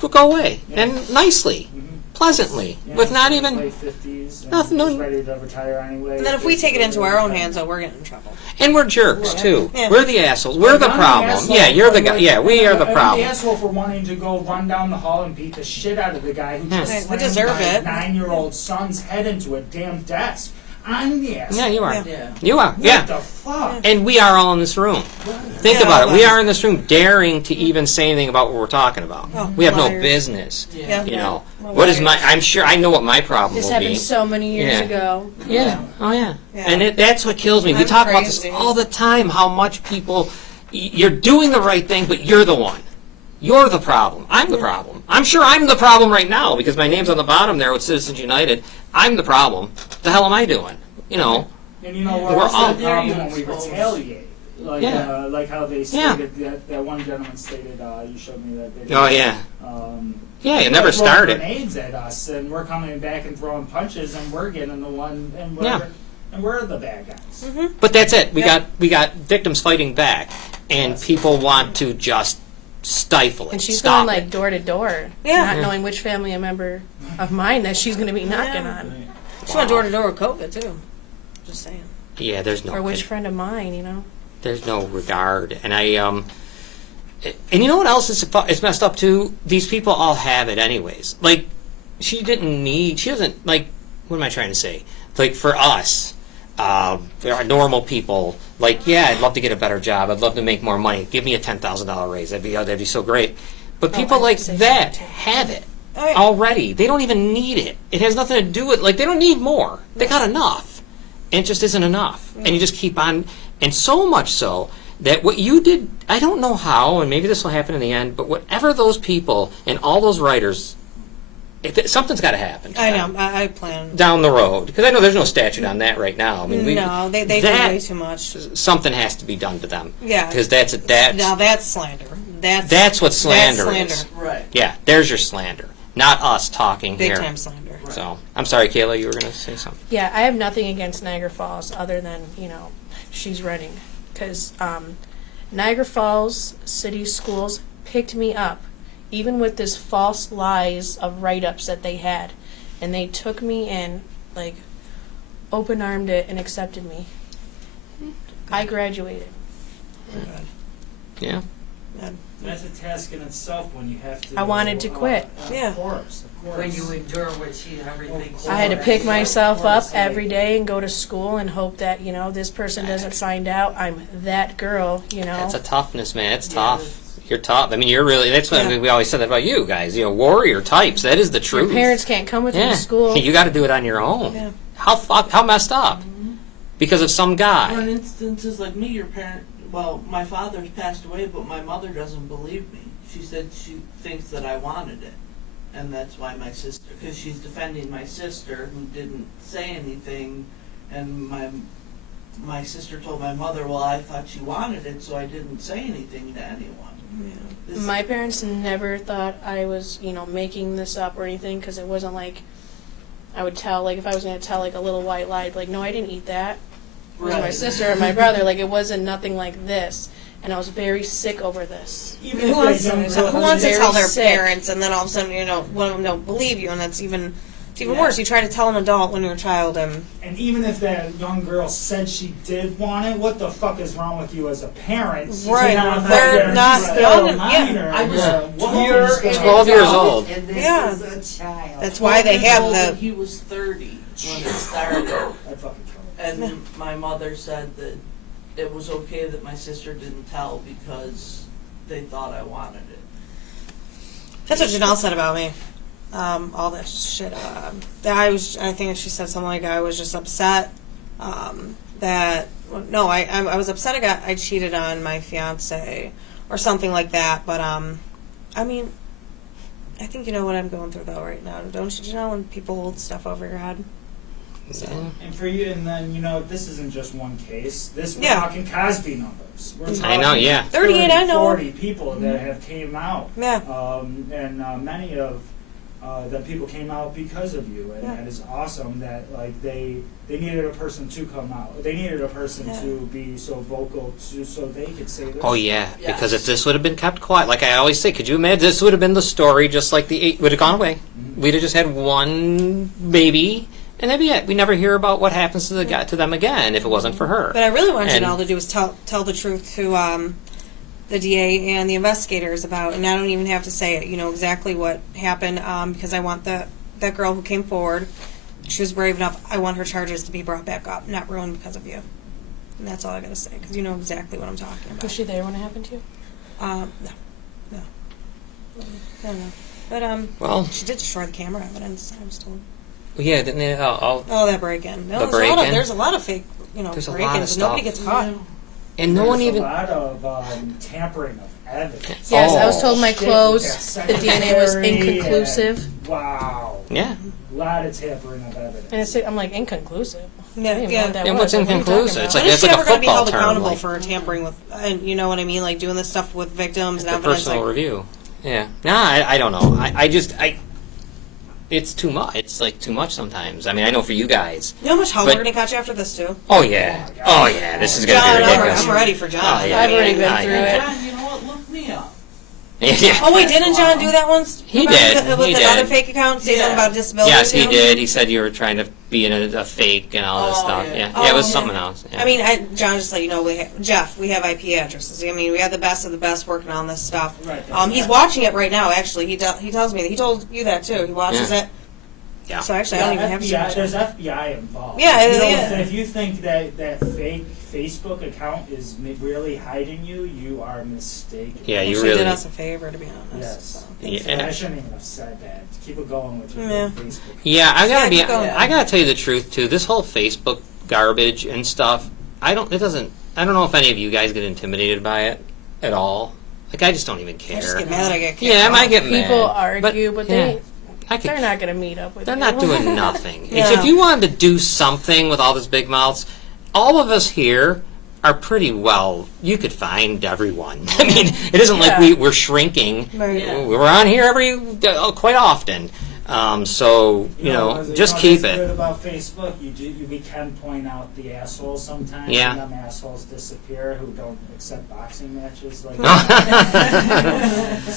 go away and nicely, pleasantly, with not even late 50s, and nothing. he's ready to retire anyway. And then if we take it into our own hands, though, we're getting in trouble. And we're jerks too. Yeah. We're the assholes. We're the I'm problem. asshole Yeah, you're the for, guy. Yeah, we are the I'm problem. the asshole for wanting to go run down the hall and beat the shit out of the guy who just Right, we slammed deserve my it. 9-year-old son's head into a damn desk. I'm the asshole. Yeah, you are. Yeah. Yeah. You are. What Yeah. the fuck? And we are all in this room. Think Yeah, about it. We well- are in this room daring to even say anything about what we're talking about. Oh, We have no liars. business. Yeah. You know, We're what is my? liars. I'm sure I know what my problem This will happened be. so many years Yeah. ago. Yeah. Oh yeah. Yeah. And that's what kills me. We I'm talk about this crazy. all the time. How much people, you're doing the right thing, but you're the one. You're the problem. I'm the problem. I'm sure I'm the problem right now because my name's on the bottom there with Citizens United. I'm the problem. The hell am I doing? You know. And you know, We're we're all- all the problem when we retaliate. Like, Yeah. like how they Yeah. stated, that one gentleman stated, you showed me that video. Oh yeah. Yeah. It They're never throwing started. Grenades at us, and we're coming back and throwing punches, and we're getting the one, and Yeah. we're the bad guys. But that's it. We Yeah. got victims fighting back, and people want to just stifle it. And she's Stop going like it. door to door, Yeah. not Yeah. knowing which family member of mine that she's going to be knocking Yeah. on, She went door to door with COVID, too. Just saying. Yeah, there's no. or which friend of mine, you know. There's no regard, and and you know what else is messed up too? These people all have it anyways. Like, she doesn't like. What am I trying to say? Like for us, there are normal people. Like, yeah, I'd love to get a better job. I'd love to make more money. Give me a $10,000 raise. That'd be so great. But people I'd like say that so, too. have it Oh, yeah. already. They don't even need it. It has nothing to do with like they don't need more. They got enough. And it just isn't enough. And you just keep on, and so much so that what you did, I don't know how, and maybe this will happen in the end, but whatever those people and all those writers, something's got to happen. to I them know. I plan. down the road, because I know there's no statute on that right now. I mean, No, they do that- way too much. something has to be done to them. Yeah. Because Now that's slander. That's what slander that's is. Right. Yeah, there's your slander, not us talking Big here. time slander. So I'm sorry, Kayla, you were going to say something. Yeah, I have nothing against Niagara Falls other than, you know, she's running. Because Niagara Falls City Schools picked me up, even with this false lies of write-ups that they had. And they took me in, like, open-armed it and accepted me. I graduated. Yeah. That's a task in itself when you have to. I wanted to quit. Yeah. Of course. When you endure what everything. Of I had to course. pick myself Of up course. every day and go to school and hope that, you know, this person doesn't find out I'm that girl, you know. That's a toughness, man. It's Yeah, tough. You're tough. I mean, you're really. That's what Yeah. we always said that about you guys. You know, warrior types. That is the Your truth. parents can't come with you Yeah. to school. You got to do it on your own. Yeah. How messed up? Because of some Or in guy. instances like me, your parent, well, my father's passed away, but my mother doesn't believe me. She said she thinks that I wanted it. And that's why my sister, because she's defending my sister who didn't say anything. And my sister told my mother, well, I thought she wanted it, so I didn't say anything to anyone. This- My parents never thought I was, you know, making this up or anything because it wasn't like I would tell, like, if I was going to tell, like, a little white lie, I'd be like, no, I didn't eat that. It was my Right. sister and my brother. Like, it wasn't nothing like this. And I was very sick over this. Even Who if wants, that young who girl wants to very tell their sick. parents and then all of a sudden, you know, one of them don't believe you, and that's even it's even Yeah. worse. You try to tell an adult when you're a child, and And even if that young girl said she did want it, what the fuck is wrong with you as a parent? Right. Not They're you're not still young, a minor. I was You're 12 you're 12 years old. And this Yeah. is a child. that's why they have Well, the. He was 30 when it started. I'd fucking kill him. And my mother said that it was okay that my sister didn't tell because they thought I wanted it. That's what Janelle said about me. All that shit. I think she said something like I was just upset that. No, I was upset. I cheated on my fiance or something like that. But I mean, I think you know what I'm going through though right now, don't you? Know when people hold stuff over your head. Yeah. And for you, and then, this isn't just one case. We're Yeah. talking Cosby numbers. We're talking I know, yeah. 38, I know. 40 people that have came out. Yeah. And many of the people came out because of you, and Yeah. that is awesome that, like, they needed a person to come out. They needed a person Yeah. to be so vocal so they could say this. Oh yeah, Yes. because if this would have been kept quiet, like I always say, could you imagine this would have been the story? Just like the 8 would have gone away. We'd have just had one baby, and that'd be it. We never hear about what happens to to them again if it wasn't for her. But I really want you And- all to do is tell the truth to the DA and the investigators about, and I don't even have to say it, exactly what happened, because I want that girl who came forward, she was brave enough, I want her charges to be brought back up, not ruined because of you. And that's all I gotta say, because you know exactly what I'm talking about. Was she there when it happened to you? No. I don't know. But, Well, she did destroy the camera evidence, I was told. yeah, didn't they? Oh, that break-in. No, The there's a lot of fake, There's a lot of break-ins, and nobody stuff. gets caught. And no one There's even. a lot of tampering of evidence. Yes, I Oh. was told my Shit, clothes, yeah, the DNA was secondary inconclusive. and- Wow. Yeah. A lot of tampering of evidence. And I'm like, inconclusive? I Yeah, didn't even know yeah. what that And was. what's Like, what are you talking inconclusive? It's about? like- When is she a ever going to be football held term, accountable like- for tampering with, and you know what I mean, like doing this stuff with victims and The evidence? personal Like, review. Yeah. No, I don't know. It's too much. It's like too much sometimes. I mean, I know for you guys. you know how much hell But- we're going to catch you after this too? Oh yeah. Oh yeah. This is gonna John, be ridiculous. I'm ready for John. Oh, yeah. I've already been Yeah. through it. John, you know what? Look me up. Yeah. Oh wait, didn't John do that once? He Remember did. With He the did. other fake account, say something Yeah. about disability. Yes, he too? did. He said you were trying to be in a fake and all this Oh, stuff. yeah. Yeah. Yeah. It was Oh, something yeah. else. Yeah. I mean, John, just let you know, Jeff, we have IP addresses. I mean, we have the best of the best working on this stuff. Right. He's watching it right now. Actually, he tells me that he told you that too. He watches Yeah. it. Yeah. So actually, I don't even have to FBI, watch there's it. FBI involved. Yeah, if you, yeah. if you think that fake Facebook account is really hiding you, you are mistaken. Yeah, you She really. did us a favor, to be honest. Yes. So, Yeah. thanks. I shouldn't even have said that. Keep it going with your Yeah. Facebook. Yeah, I gotta Yeah, be. keep going. I gotta tell you the truth too. This whole Facebook garbage and stuff. I don't know if any of you guys get intimidated by it at all. Like I just don't even care. I just get mad that I get kicked Yeah, I might off. get mad. People argue, but yeah, they're not going to meet up with They're you. not doing nothing. Yeah. If you wanted to do something with all this big mouths, all of us here are pretty well. You could find everyone. I mean, it isn't like Yeah. we're shrinking. Right. Yeah. We're on here quite often. So just keep What's good it. about Facebook, we can point out the assholes sometimes. Yeah. And them assholes disappear who don't accept boxing matches. Like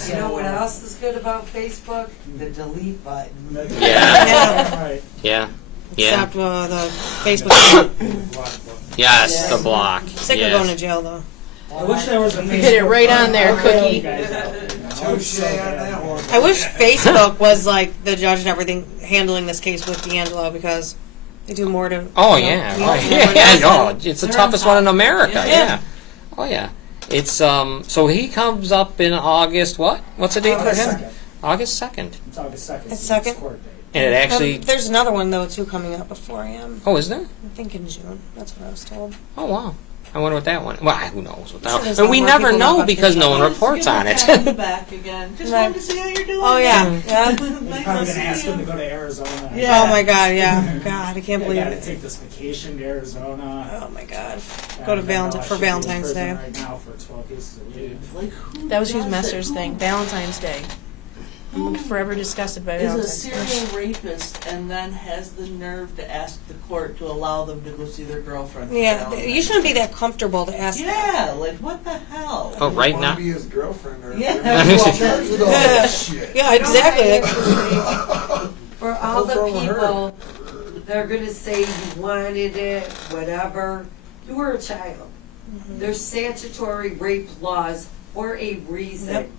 You know what else is good about Facebook? The delete button. Yeah. Right. Yeah. Yeah. Except the Facebook. Yes, the block. Sick yes. of going to jail though. I wish there was a Facebook hit it right on there, button. Cookie. You guys out there, you know? Touche on that one. I wish Facebook was like the judge and everything handling this case with D'Angelo because they do more to. Oh you know, yeah. you Oh, know, yeah. everybody Yeah. else. Oh, it's the They're toughest on one in top. America. Yeah. Yeah. Oh yeah. It's so he comes up in August. What's the date for August him? 2nd. August 2nd. It's August 2nd. It's 2nd? Court date. And it actually. There's another one though too coming up before him. Oh, is there? I think in June. That's what I was told. Oh wow. I wonder what that one. Well, who knows what that Sure one. there's And we more never people know know about because no one this. reports on it. Good to have you back again. Just Right. wanted to see how you're doing. Oh yeah, yeah. He's probably going to ask him to go to Arizona. Yeah. Oh my God, yeah. God, I can't I believe got to it. take this vacation to Arizona. Oh my God. And Go to I know I Valentine should for be in Valentine's prison Day. Right now for 12 cases of weed. Like, who That was Hugh does Messer's it? thing, Valentine's Day. I'm forever disgusted by Is a Valentine's Day. serial rapist and then has the nerve to ask the court to allow them to go see their girlfriend. for Yeah, Valentine's you shouldn't be that comfortable to ask. Yeah, like what the hell? Oh, right now. Be his girlfriend or Yeah. charged with all Yeah. that shit. Yeah, exactly. For all the What's wrong with her? people that are gonna say you wanted it, whatever, you were a child. There's statutory rape laws for a reason. Yep.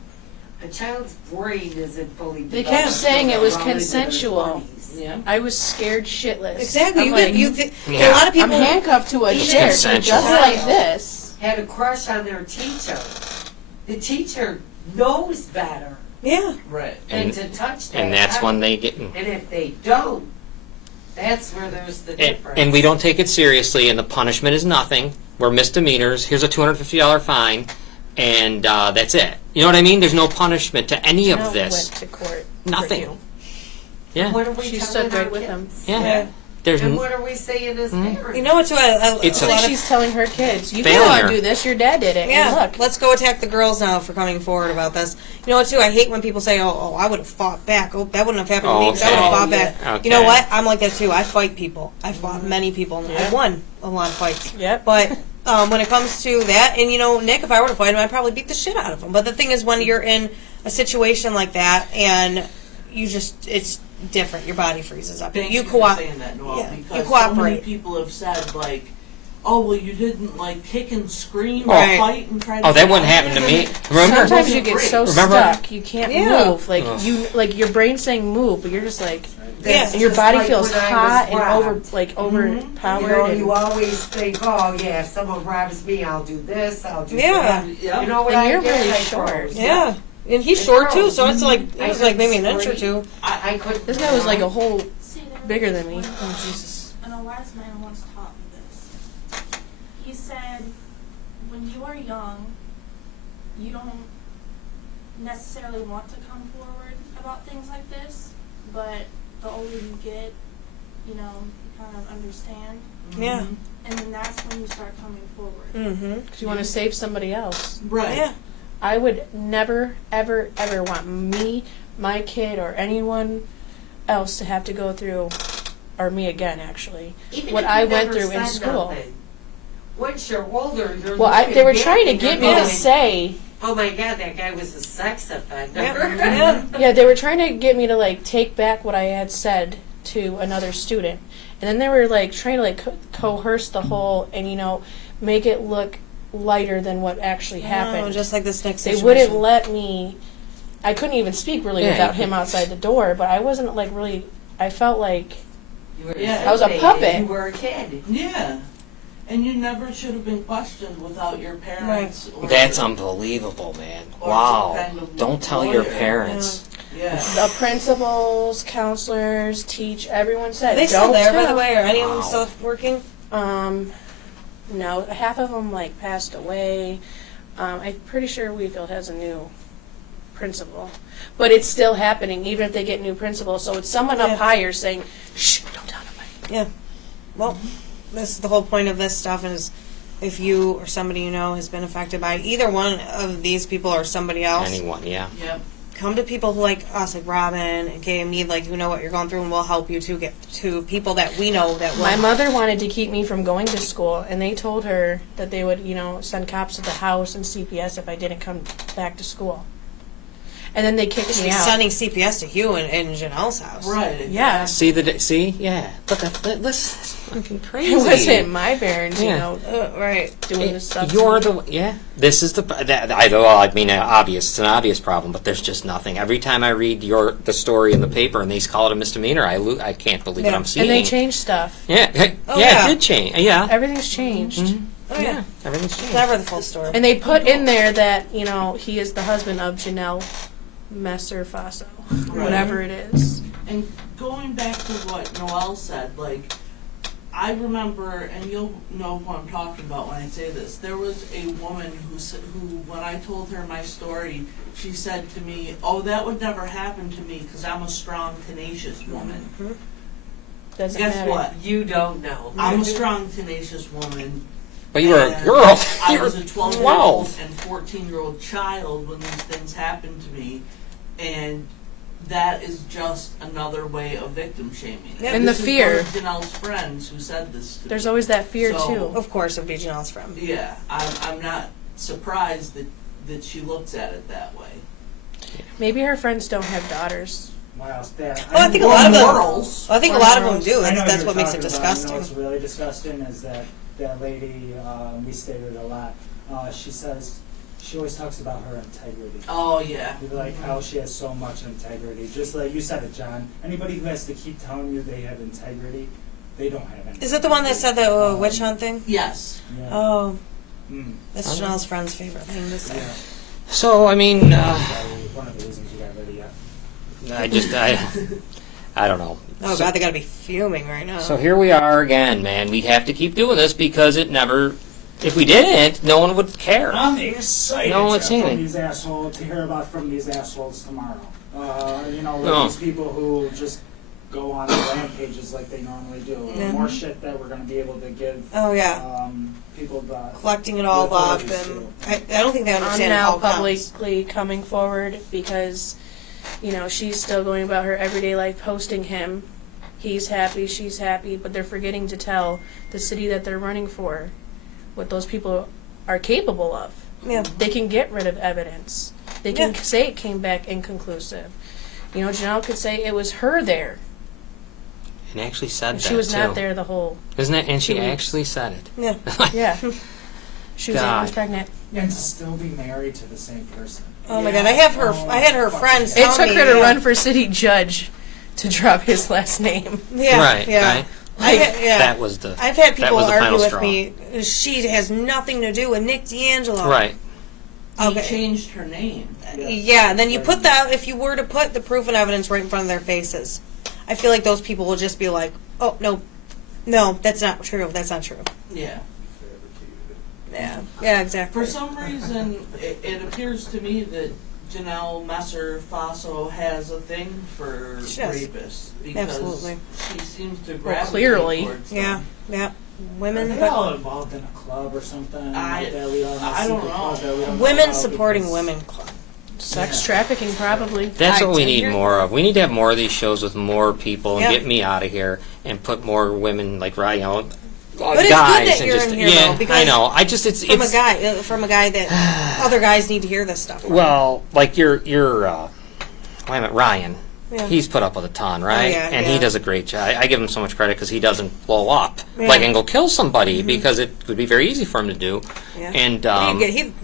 A child's brain isn't fully They developed. kept saying it was They're well into their consensual. 20s. Yeah. I was scared shitless. Exactly. I'm You like, get a Yeah. lot of I'm people. handcuffed to a It's chair consensual. just like this. Had a crush on their teacher. The teacher knows better Yeah. Right. than And- to touch that. And that's child. when they get. And if they don't, that's where there's the difference. And we don't take it seriously, and the punishment is nothing. We're misdemeanors. Here's a $250 fine, and that's it. You know what I mean? There's no punishment to any Now of this. went to court. Nothing. you. Yeah. What are we She telling stood our right with kids? him. Yeah. There's And what are we saying as parents? You know what, too? It's It's a like lot of she's telling her kids, "You Failure. can't do this. Your dad did it. Yeah, And look, let's go attack the girls now for coming forward about this. You know what, too? I hate when people say, oh, I would have fought back. Oh, that wouldn't have happened to me 'cause I would have Okay. fought back. Okay. You know what? I'm like that, too. I fight people. I fought many people. And I won a lot of fights. Yep. But when it comes to that, and, Nick, if I were to fight him, I'd probably beat the shit out of him. But the thing is, when you're in a situation like that and it's different. Your body freezes up. Thank you for saying that, Noel, yeah, because you so many cooperate. people have said, like, oh, well, you didn't, like, kick and scream Right. or fight and try to... Oh, that wouldn't happen to me. Remember? sometimes you wasn't get great. so Remember? stuck you can't Yeah. move. Like Ugh. your brain's saying move, but you're just like, Yeah. and your Just body like feels when I was hot and robbed. overpowered. and- You always think, oh yeah, if someone robs me, I'll do this, I'll do Yeah. that. Yeah. You know what And I you're did? really I short. froze. Yeah. And he's It short, too, grows. so it's like, I it was like maybe an inch or couldn't two. I couldn't. This guy was like a whole See, there bigger was than me. one- Oh Jesus! And a wise man once taught me this. He said, when you are young, you don't necessarily want to come forward about things like this, but the older you get, you kind of understand. Yeah. And then that's when you start coming forward. Mm-hmm. Because you want to save somebody else. Right. Yeah. I would never, ever, ever want me, my kid, or anyone else to have to go through, or me again, actually, Even what if I you went never through in said school. nothing. Once you're older, you're Well, looking they were back trying to and get you're me to going, say, oh my God, that guy was a sex offender. Yeah. yeah, they were trying to get me to like take back what I had said to another student, and then they were like trying to like coerce the whole and make it look lighter than what actually happened. Oh, just like this next They situation. wouldn't let me. I couldn't even speak really Yeah, without you him outside the door, but I wasn't like really. I felt like You were Yeah. I was a intimidated. puppet. You were a kid. Yeah. And you never should have been questioned without your parents. Or, That's unbelievable, man. Or Wow. some kind of Don't tell your lawyer. parents. Yeah. the principals, counselors, everyone said. Are they still "Don't there, by tell." the way? Are any of them Wow. still working? No, half of them like passed away. I'm pretty sure Wheatfield has a new principal, but it's still happening even if they get new principals. So it's someone Yeah. up higher saying, "Shh, don't tell nobody." Yeah. Well, this is the whole point of this stuff is if you or somebody you know has been affected by either one of these people or somebody else, Anyone, yeah. Yep. come to people who like us, like Robin and Kay and me, like who know what you're going through, and we'll help you to get to people that we know that will. My mother wanted to keep me from going to school, and they told her that they would, send cops to the house and CPS if I didn't come back to school. And then they kicked should me be out. sending CPS to Hugh in Janelle's house. Right. Exactly. Yeah. See, yeah. But this is fucking crazy. It wasn't my parents, Yeah. Right. doing this stuff. to You're me. the yeah. This is obvious. It's an obvious problem, but there's just nothing. Every time I read the story in the paper and they call it a misdemeanor, I can't believe what Yeah. I'm seeing. And they changed stuff. Yeah, Oh, yeah, yeah. it did change. Yeah, Everything's changed. Oh yeah. everything's changed. Never the full story. And they put in there that, he is the husband of Janelle Messer Faso, whatever it is. And going back to what Noelle said, like, I remember, and you'll know who I'm talking about when I say this, there was a woman who when I told her my story, she said to me, oh, that would never happen to me because I'm a strong, tenacious woman. Doesn't Guess matter. what? You don't know. I'm a strong, tenacious woman. But you were a and girl. I You were was a 12-year-old 12. and 14-year-old child when these things happened to me, and that is just another way of victim shaming. Yeah. And the This is fear. one of Janelle's friends who said this to There's me. always that fear, So- too. Of course, it'd be Janelle's friend. Yeah, I'm not surprised that she looks at it that way. Maybe her friends don't have daughters. Wow, that. Oh, I think a lot of them. Morals. I think a lot of them do. I know That's you're what makes it talking about. You know disgusting. what's really disgusting is that lady, we stated a lot. She says, she always talks about her integrity. Oh yeah. Like how she has so much integrity. Just like you said it, John. Anybody who has to keep telling you they have integrity, they don't have integrity. Is it the one that said the witch hunt thing? Yes. Yeah. Oh, Mm. that's Okay. Janelle's friend's favorite thing to say. Yeah. So I mean, One of the reasons you got rid of you. I don't know. Oh So- God, they gotta be fuming right now. So here we are again, man. We have to keep doing this because it never. If we didn't, no one would care. I'm excited No, it's to anything. hear about from these assholes tomorrow. No. These people who just go on rampages like they normally do. Yeah. More shit that we're going to be able to give Oh yeah, people the collecting it all up, authorities and to. I don't think they I'm understand now how it counts. publicly coming forward because, she's still going about her everyday life posting him. He's happy, she's happy, but they're forgetting to tell the city that they're running for what those people are capable of. Yeah. They can get rid of evidence. They can Yeah. say it came back inconclusive. Janelle could say it was her there. And actually said And that she was too. not there the whole. Isn't it? And she 2 weeks. actually said it. Yeah. Yeah. She was 8 God. months pregnant. And to still be married to the same person. Oh my god, I have her. I had her friends. It tell took me, her to yeah. run for city judge to drop his last name. Yeah, Right, yeah. right. Yeah. That was the I've had that people was the argue final with straw. me. She has nothing to do with Nick D'Angelo. Right. He Okay. changed her name. Yeah, and then you put that, if you were to put the proof and evidence right in front of their faces, I feel like those people will just be like, oh, no, that's not true. That's not true. Yeah. Yeah, exactly. For some reason, it appears to me that Janelle Messer Faso has a thing for She does. rapists because Absolutely. she seems to gravitate clearly. towards them. Yeah. Are Women, they all involved in a club or something I- like that? We don't have I don't secret know. clubs that we don't know women about supporting because- women club. Sex trafficking, probably. That's what we need Gender. more of. We need to have more of these shows with more people and Yeah. get me out of here and put more women like But it's guys good that and you're just in here, yeah. though, because I know. I just it's From a guy that other guys need to hear this stuff. From. well like your wait a minute, Ryan. Yeah. He's put up with a ton, right? yeah, and yeah. he does a great job. I give him so much credit because he doesn't blow up Yeah. like and go kill somebody because it would be very easy for him to do. Yeah. And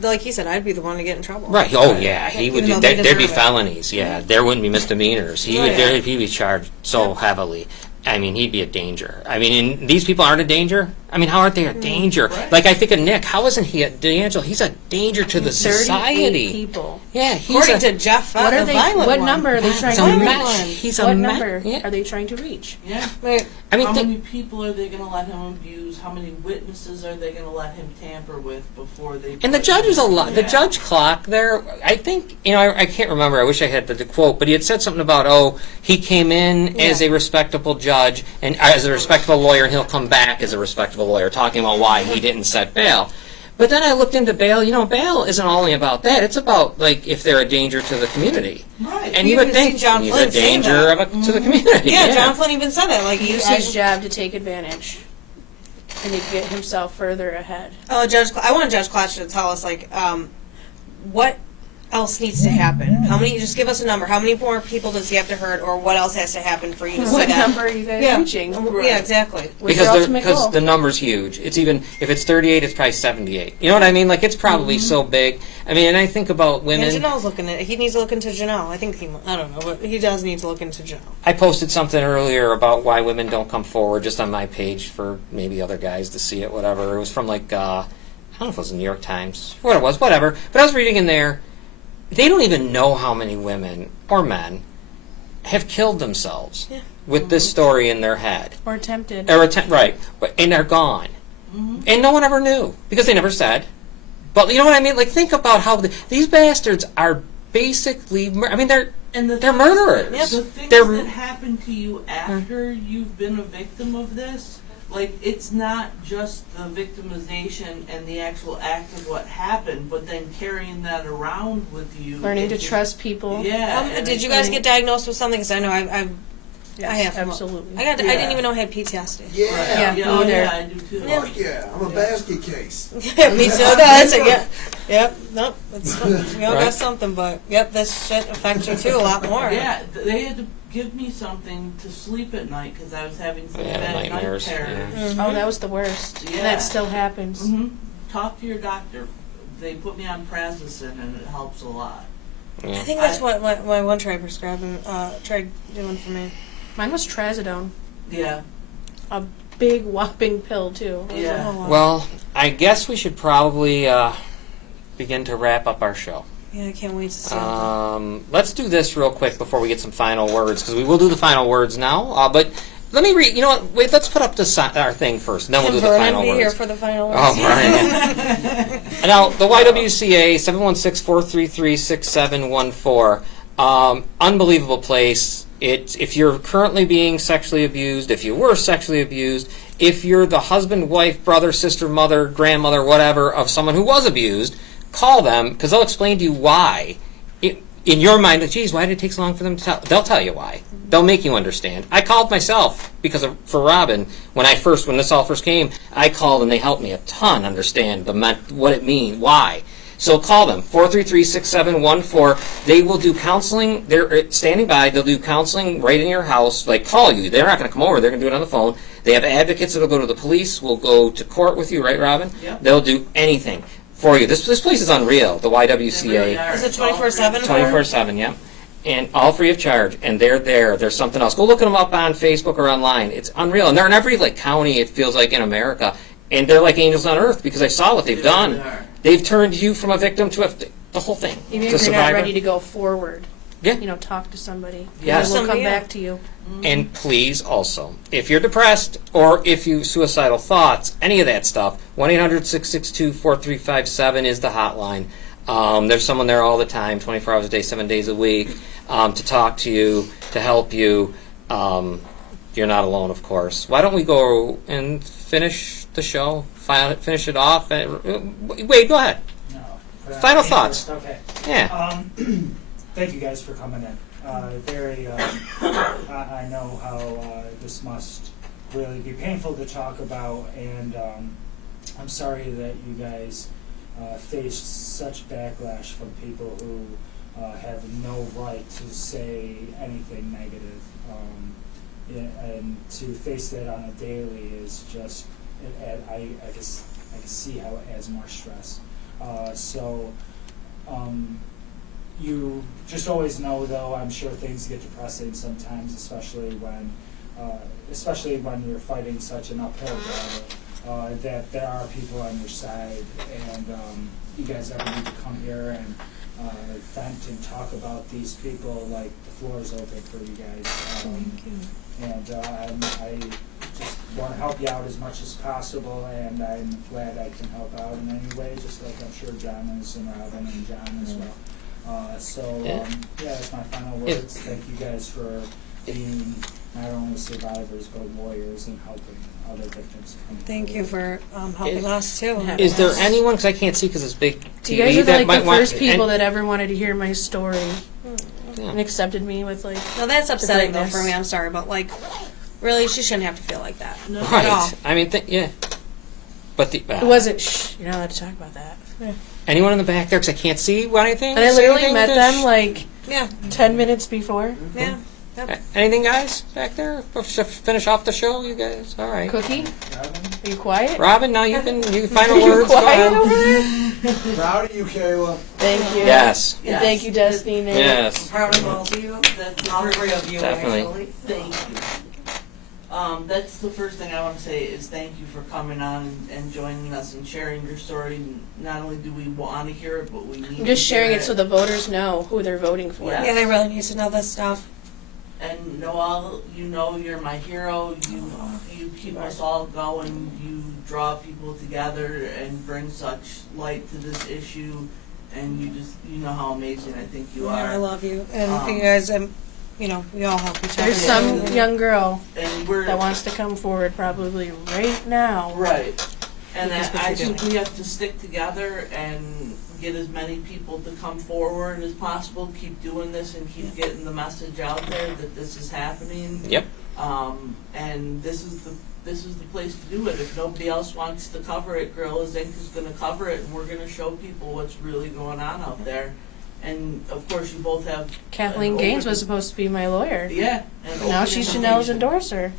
Like he said, I'd be the one to get in trouble. right. Oh yeah, he Even would. though they There'd be deserve it. felonies. Yeah, there wouldn't be misdemeanors. He Oh, would. yeah. He'd be charged so heavily. I mean, he'd be a danger. I mean, and these people aren't a danger. I mean, how aren't they a danger? Right. Like I think of Nick. How isn't he a D'Angelo? He's a danger to the 38 society. people. Yeah, he's According a, to Jeff, What the are they? violent What one. number are they trying he's to a Violent reach? match. one. He's What a number match. Yeah. are they trying to reach? Yeah. Wait, I mean, How many people are they going to let him abuse? How many witnesses are they going to let him tamper with before they? and the put judge him was a in lot. The jail? judge clock there. I think I can't remember. I wish I had the quote, but he had said something about he came in as a respectable judge and as a respectable lawyer, and he'll come back as a respectable lawyer, talking about why he didn't set bail. But then I looked into bail. Bail isn't only about that. It's about like if they're a danger to the community. Right. And You you would even think seen John he's Flynn a say danger that. to the community. yeah, John Flynn even said that. Like, Use his job to take advantage and to get himself further ahead. I want Judge Clutch to tell us, like, what else needs to happen? Just give us a number. How many more people does he have to hurt, or what else has to happen for you to say What that? number are you guys Yeah. reaching? Yeah, exactly. What's your ultimate goal? the number's huge. It's even if it's 38, it's probably 78. You know what I mean? Like it's probably so big. I mean, and I think about women. And Janelle's looking at. He needs to look into Janelle. I think I don't know, but he does need to look into Janelle. I posted something earlier about why women don't come forward just on my page for maybe other guys to see it, whatever. It was from like, I don't know if it was the New York Times, what it was, whatever. But I was reading in there, they don't even know how many women or men have killed themselves with this story in their head. Or attempted. Right, and they're gone. And no one ever knew because they never said. But you know what I mean? Like, think about how these bastards are basically, they're they're murderers. The things They're- that happen to you after you've been a victim of this, like, it's not just the victimization and the actual act of what happened, but then carrying that around with you. Learning and to just- trust people. Yeah. and Did it's you guys like- get diagnosed with something? Because I know I have Absolutely. I Yeah. didn't even know I had PTSD. Yeah. Yeah. Yeah, oh, me yeah, neither. I do too. Yeah. Fuck yeah. I'm a basket case. Me too. That's it. Yeah. Yep. Nope. We all Right. got something, but yep, this shit affects you too a lot more. Yeah, they had to give me something to sleep at night because I was having some Yeah, bad nightmares, night terrors. Oh, that was the worst. And Yeah. that still happens. hmm Talk to your doctor. They put me on Prazosin and it helps a lot. I think that's what my one tried prescribing, tried doing for me. Mine was trazodone. Yeah. A big whopping pill, too. It was a Yeah. whole lot. Well, I guess we should probably begin to wrap up our show. Yeah, I can't wait to see. it. Let's do this real quick before we get some final words, because we will do the final words now. But let me read. You know what? Wait. Let's put up our thing first, and then we'll Can do the Vernon final be words. here for the final words? Oh, Brian. Now, the YWCA, 716-433-6714. Unbelievable place. If you're currently being sexually abused, if you were sexually abused, if you're the husband, wife, brother, sister, mother, grandmother, whatever, of someone who was abused, call them, because they'll explain to you why. In your mind, geez, why did it take so long for them to tell? They'll tell you why. They'll make you understand. I called myself for Robin when this all first came. I called and they helped me a ton understand what it means, why. So call them 433-6714. They will do counseling. They're standing by. They'll do counseling right in your house. Like call you. They're not going to come over. They're going to do it on the phone. They have advocates that'll go to the police. Will go to court with you, right, Robin? Yep. They'll do anything for you. This place is unreal. The YWCA. They really are. Is it 24/7? 24/7, yeah. And all free of charge. And they're there. There's something else. Go look them up on Facebook or online. It's unreal. And they're in every county, it feels like, in America. And they're like angels on earth because I saw what they've done. Really are. They've turned you from a victim to the whole thing. Even to if you're not survivor. ready to go forward, Yeah. talk to somebody. Yes. They will come Yeah. back to you. And please also, if you're depressed or if you suicidal thoughts, any of that stuff, 1-800-662-4357 is the hotline. There's someone there all the time, 24 hours a day, 7 days a week, to talk to you, to help you. You're not alone, of course. Why don't we go and finish the show? Finish it off? Wait, go ahead. No. Final thoughts. Okay. Yeah. Thank you guys for coming in. I know how this must really be painful to talk about, and I'm sorry that you guys faced such backlash from people who have no right to say anything negative. And to face that on a daily is just, I can see how it adds more stress. You just always know, though, I'm sure things get depressing sometimes, especially when you're fighting such an uphill battle, that there are people on your side, and you guys ever need to come here and vent and talk about these people, like, the floor is open for you guys. And I just want to help you out as much as possible, and I'm glad I can help out in any way, just like I'm sure John is, and Robin and John as well. That's my final words. Thank you guys for being not only survivors but warriors and helping other victims. Thank you for helping us too. Is there anyone, because I can't see because it's big TV, You guys are that like might the want... first people that ever wanted to hear my story Yeah. and accepted me with No, that's upsetting though greatness. for me. I'm sorry, but really, she shouldn't have to feel like that. No. At all. Right. I mean, yeah. But It wasn't, you're not allowed to talk about that. anyone in the back there, because I can't see anything? And I say literally anything met to them like Yeah, 10 minutes before. yeah. Yep. Anything, guys, back there? Finish off the show, you guys? All right. Cookie, Robin? are you quiet? Robin, now you can final Are you words. Go quiet ahead. over there? Proud of you, Kayla. Thank you. Yes. And thank you, Destiny. Yes. Proud of both of you, That's all the three first, of you, Definitely. actually. thank you. That's the first thing I want to say is thank you for coming on and joining us and sharing your story. Not only do we want to hear it, but we need I'm just to sharing hear it so the voters know who they're voting for. Yeah. Yeah, they really need to know this stuff. And Noel, you're my hero. You keep us all going. You draw people together and bring such light to this issue. And you know how amazing I think you Yeah, I are. love you, and you guys, we all help each other. There's some young girl And we're that wants to come forward probably right now. right. And That's what I you're think doing. we have to stick together and get as many people to come forward as possible. Keep doing this and keep getting the message out there that this is happening. Yep. And this is the place to do it. If nobody else wants to cover it, Gorillas Inc. is going to cover it, and we're going to show people what's really going on out there. And of course, you both have Kathleen an Gaines open- was supposed to be my lawyer. Yeah. an Now open she's Chanel's invitation. endorser.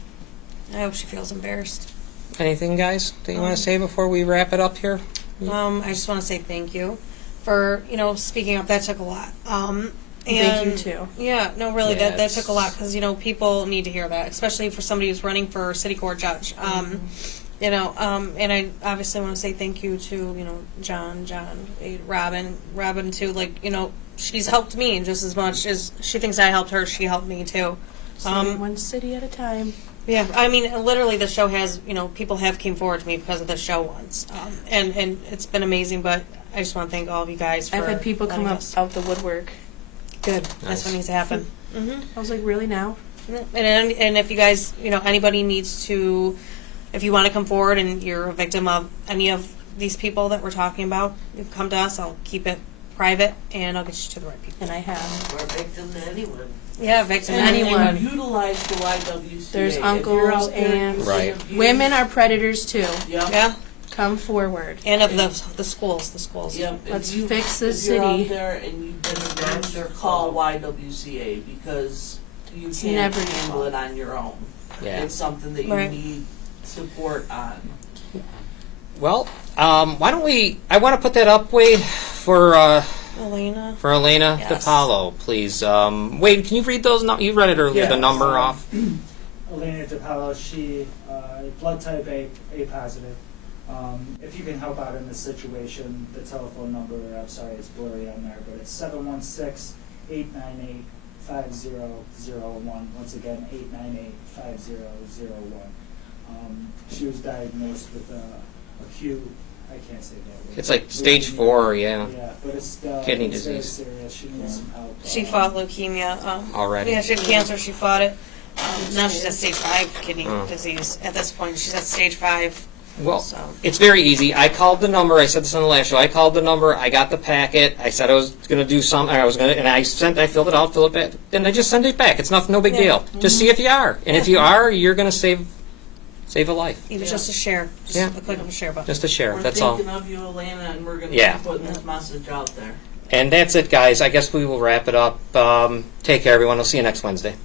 I hope she feels embarrassed. Anything, guys, that you want to say before we wrap it up here? I just want to say thank you for speaking up. That took a lot. Thank you And- too. Yeah, no, really, Yeah, that took a lot because people need to hear that, especially for somebody who's running for city court judge. And I obviously want to say thank you to John, Robin too. She's helped me just as much as she thinks I helped her. She helped me too. One city at a time. Yeah, I mean, literally, the show has people have came forward to me because of the show once, and it's been amazing. But I just want to thank all of you guys for. I've had people come letting up us- out the woodwork Good. Nice. That's what needs to happen. I was like, really now? And if you guys, anybody needs to, if you want to come forward and you're a victim of any of these people that we're talking about, you can come to us. I'll keep it private and I'll get you to the right people. And I have. Or a victim to anyone. Yeah, victim. And anyone. And utilize the YWCA. There's If you're uncles out there and using Right. abuse- Women are predators too. Yep. Yeah, Come forward. and of the schools, Yep. If Let's you- fix this If you're city. out there and you've been Not abused, their call fault. YWCA because you It's can't never your handle fault. it on your own. Yeah. It's something that you Right. need support on. Well, why don't we? I want to put that up, Wade, for Elena. Elena Yes. DiPaolo, please. Wade, can you read those? You read it earlier. Yeah. The number off. Elena DiPaolo, she blood type A positive. If you can help out in this situation, the telephone number, I'm sorry, it's blurry on there, but it's 716-898-5001. Once again, 898-5001. She was diagnosed with acute, I can't say that word. It's like stage 4, yeah. Yeah, but it's still Kidney it's very disease. serious. She needs some help. She fought leukemia. Already? Yeah, she had cancer. She fought it. Now she's at stage 5 kidney Oh. disease. At this point, she's at stage 5. Well, So. it's very easy. I called the number. I said this on the last show. I called the number. I got the packet. I said I was going to do something. I filled it out, fill it back, and I just send it back. It's no big Yeah. deal. Just see if you are, and if you are, you're going to save a life. Even just a share. Just Yeah. a click of a share button. Just a share. We're That's all. thinking of you, Elena, and we're going to Yeah. keep putting this message out there. And that's it, guys. I guess we will wrap it up. Take care, everyone. We'll see you next Wednesday.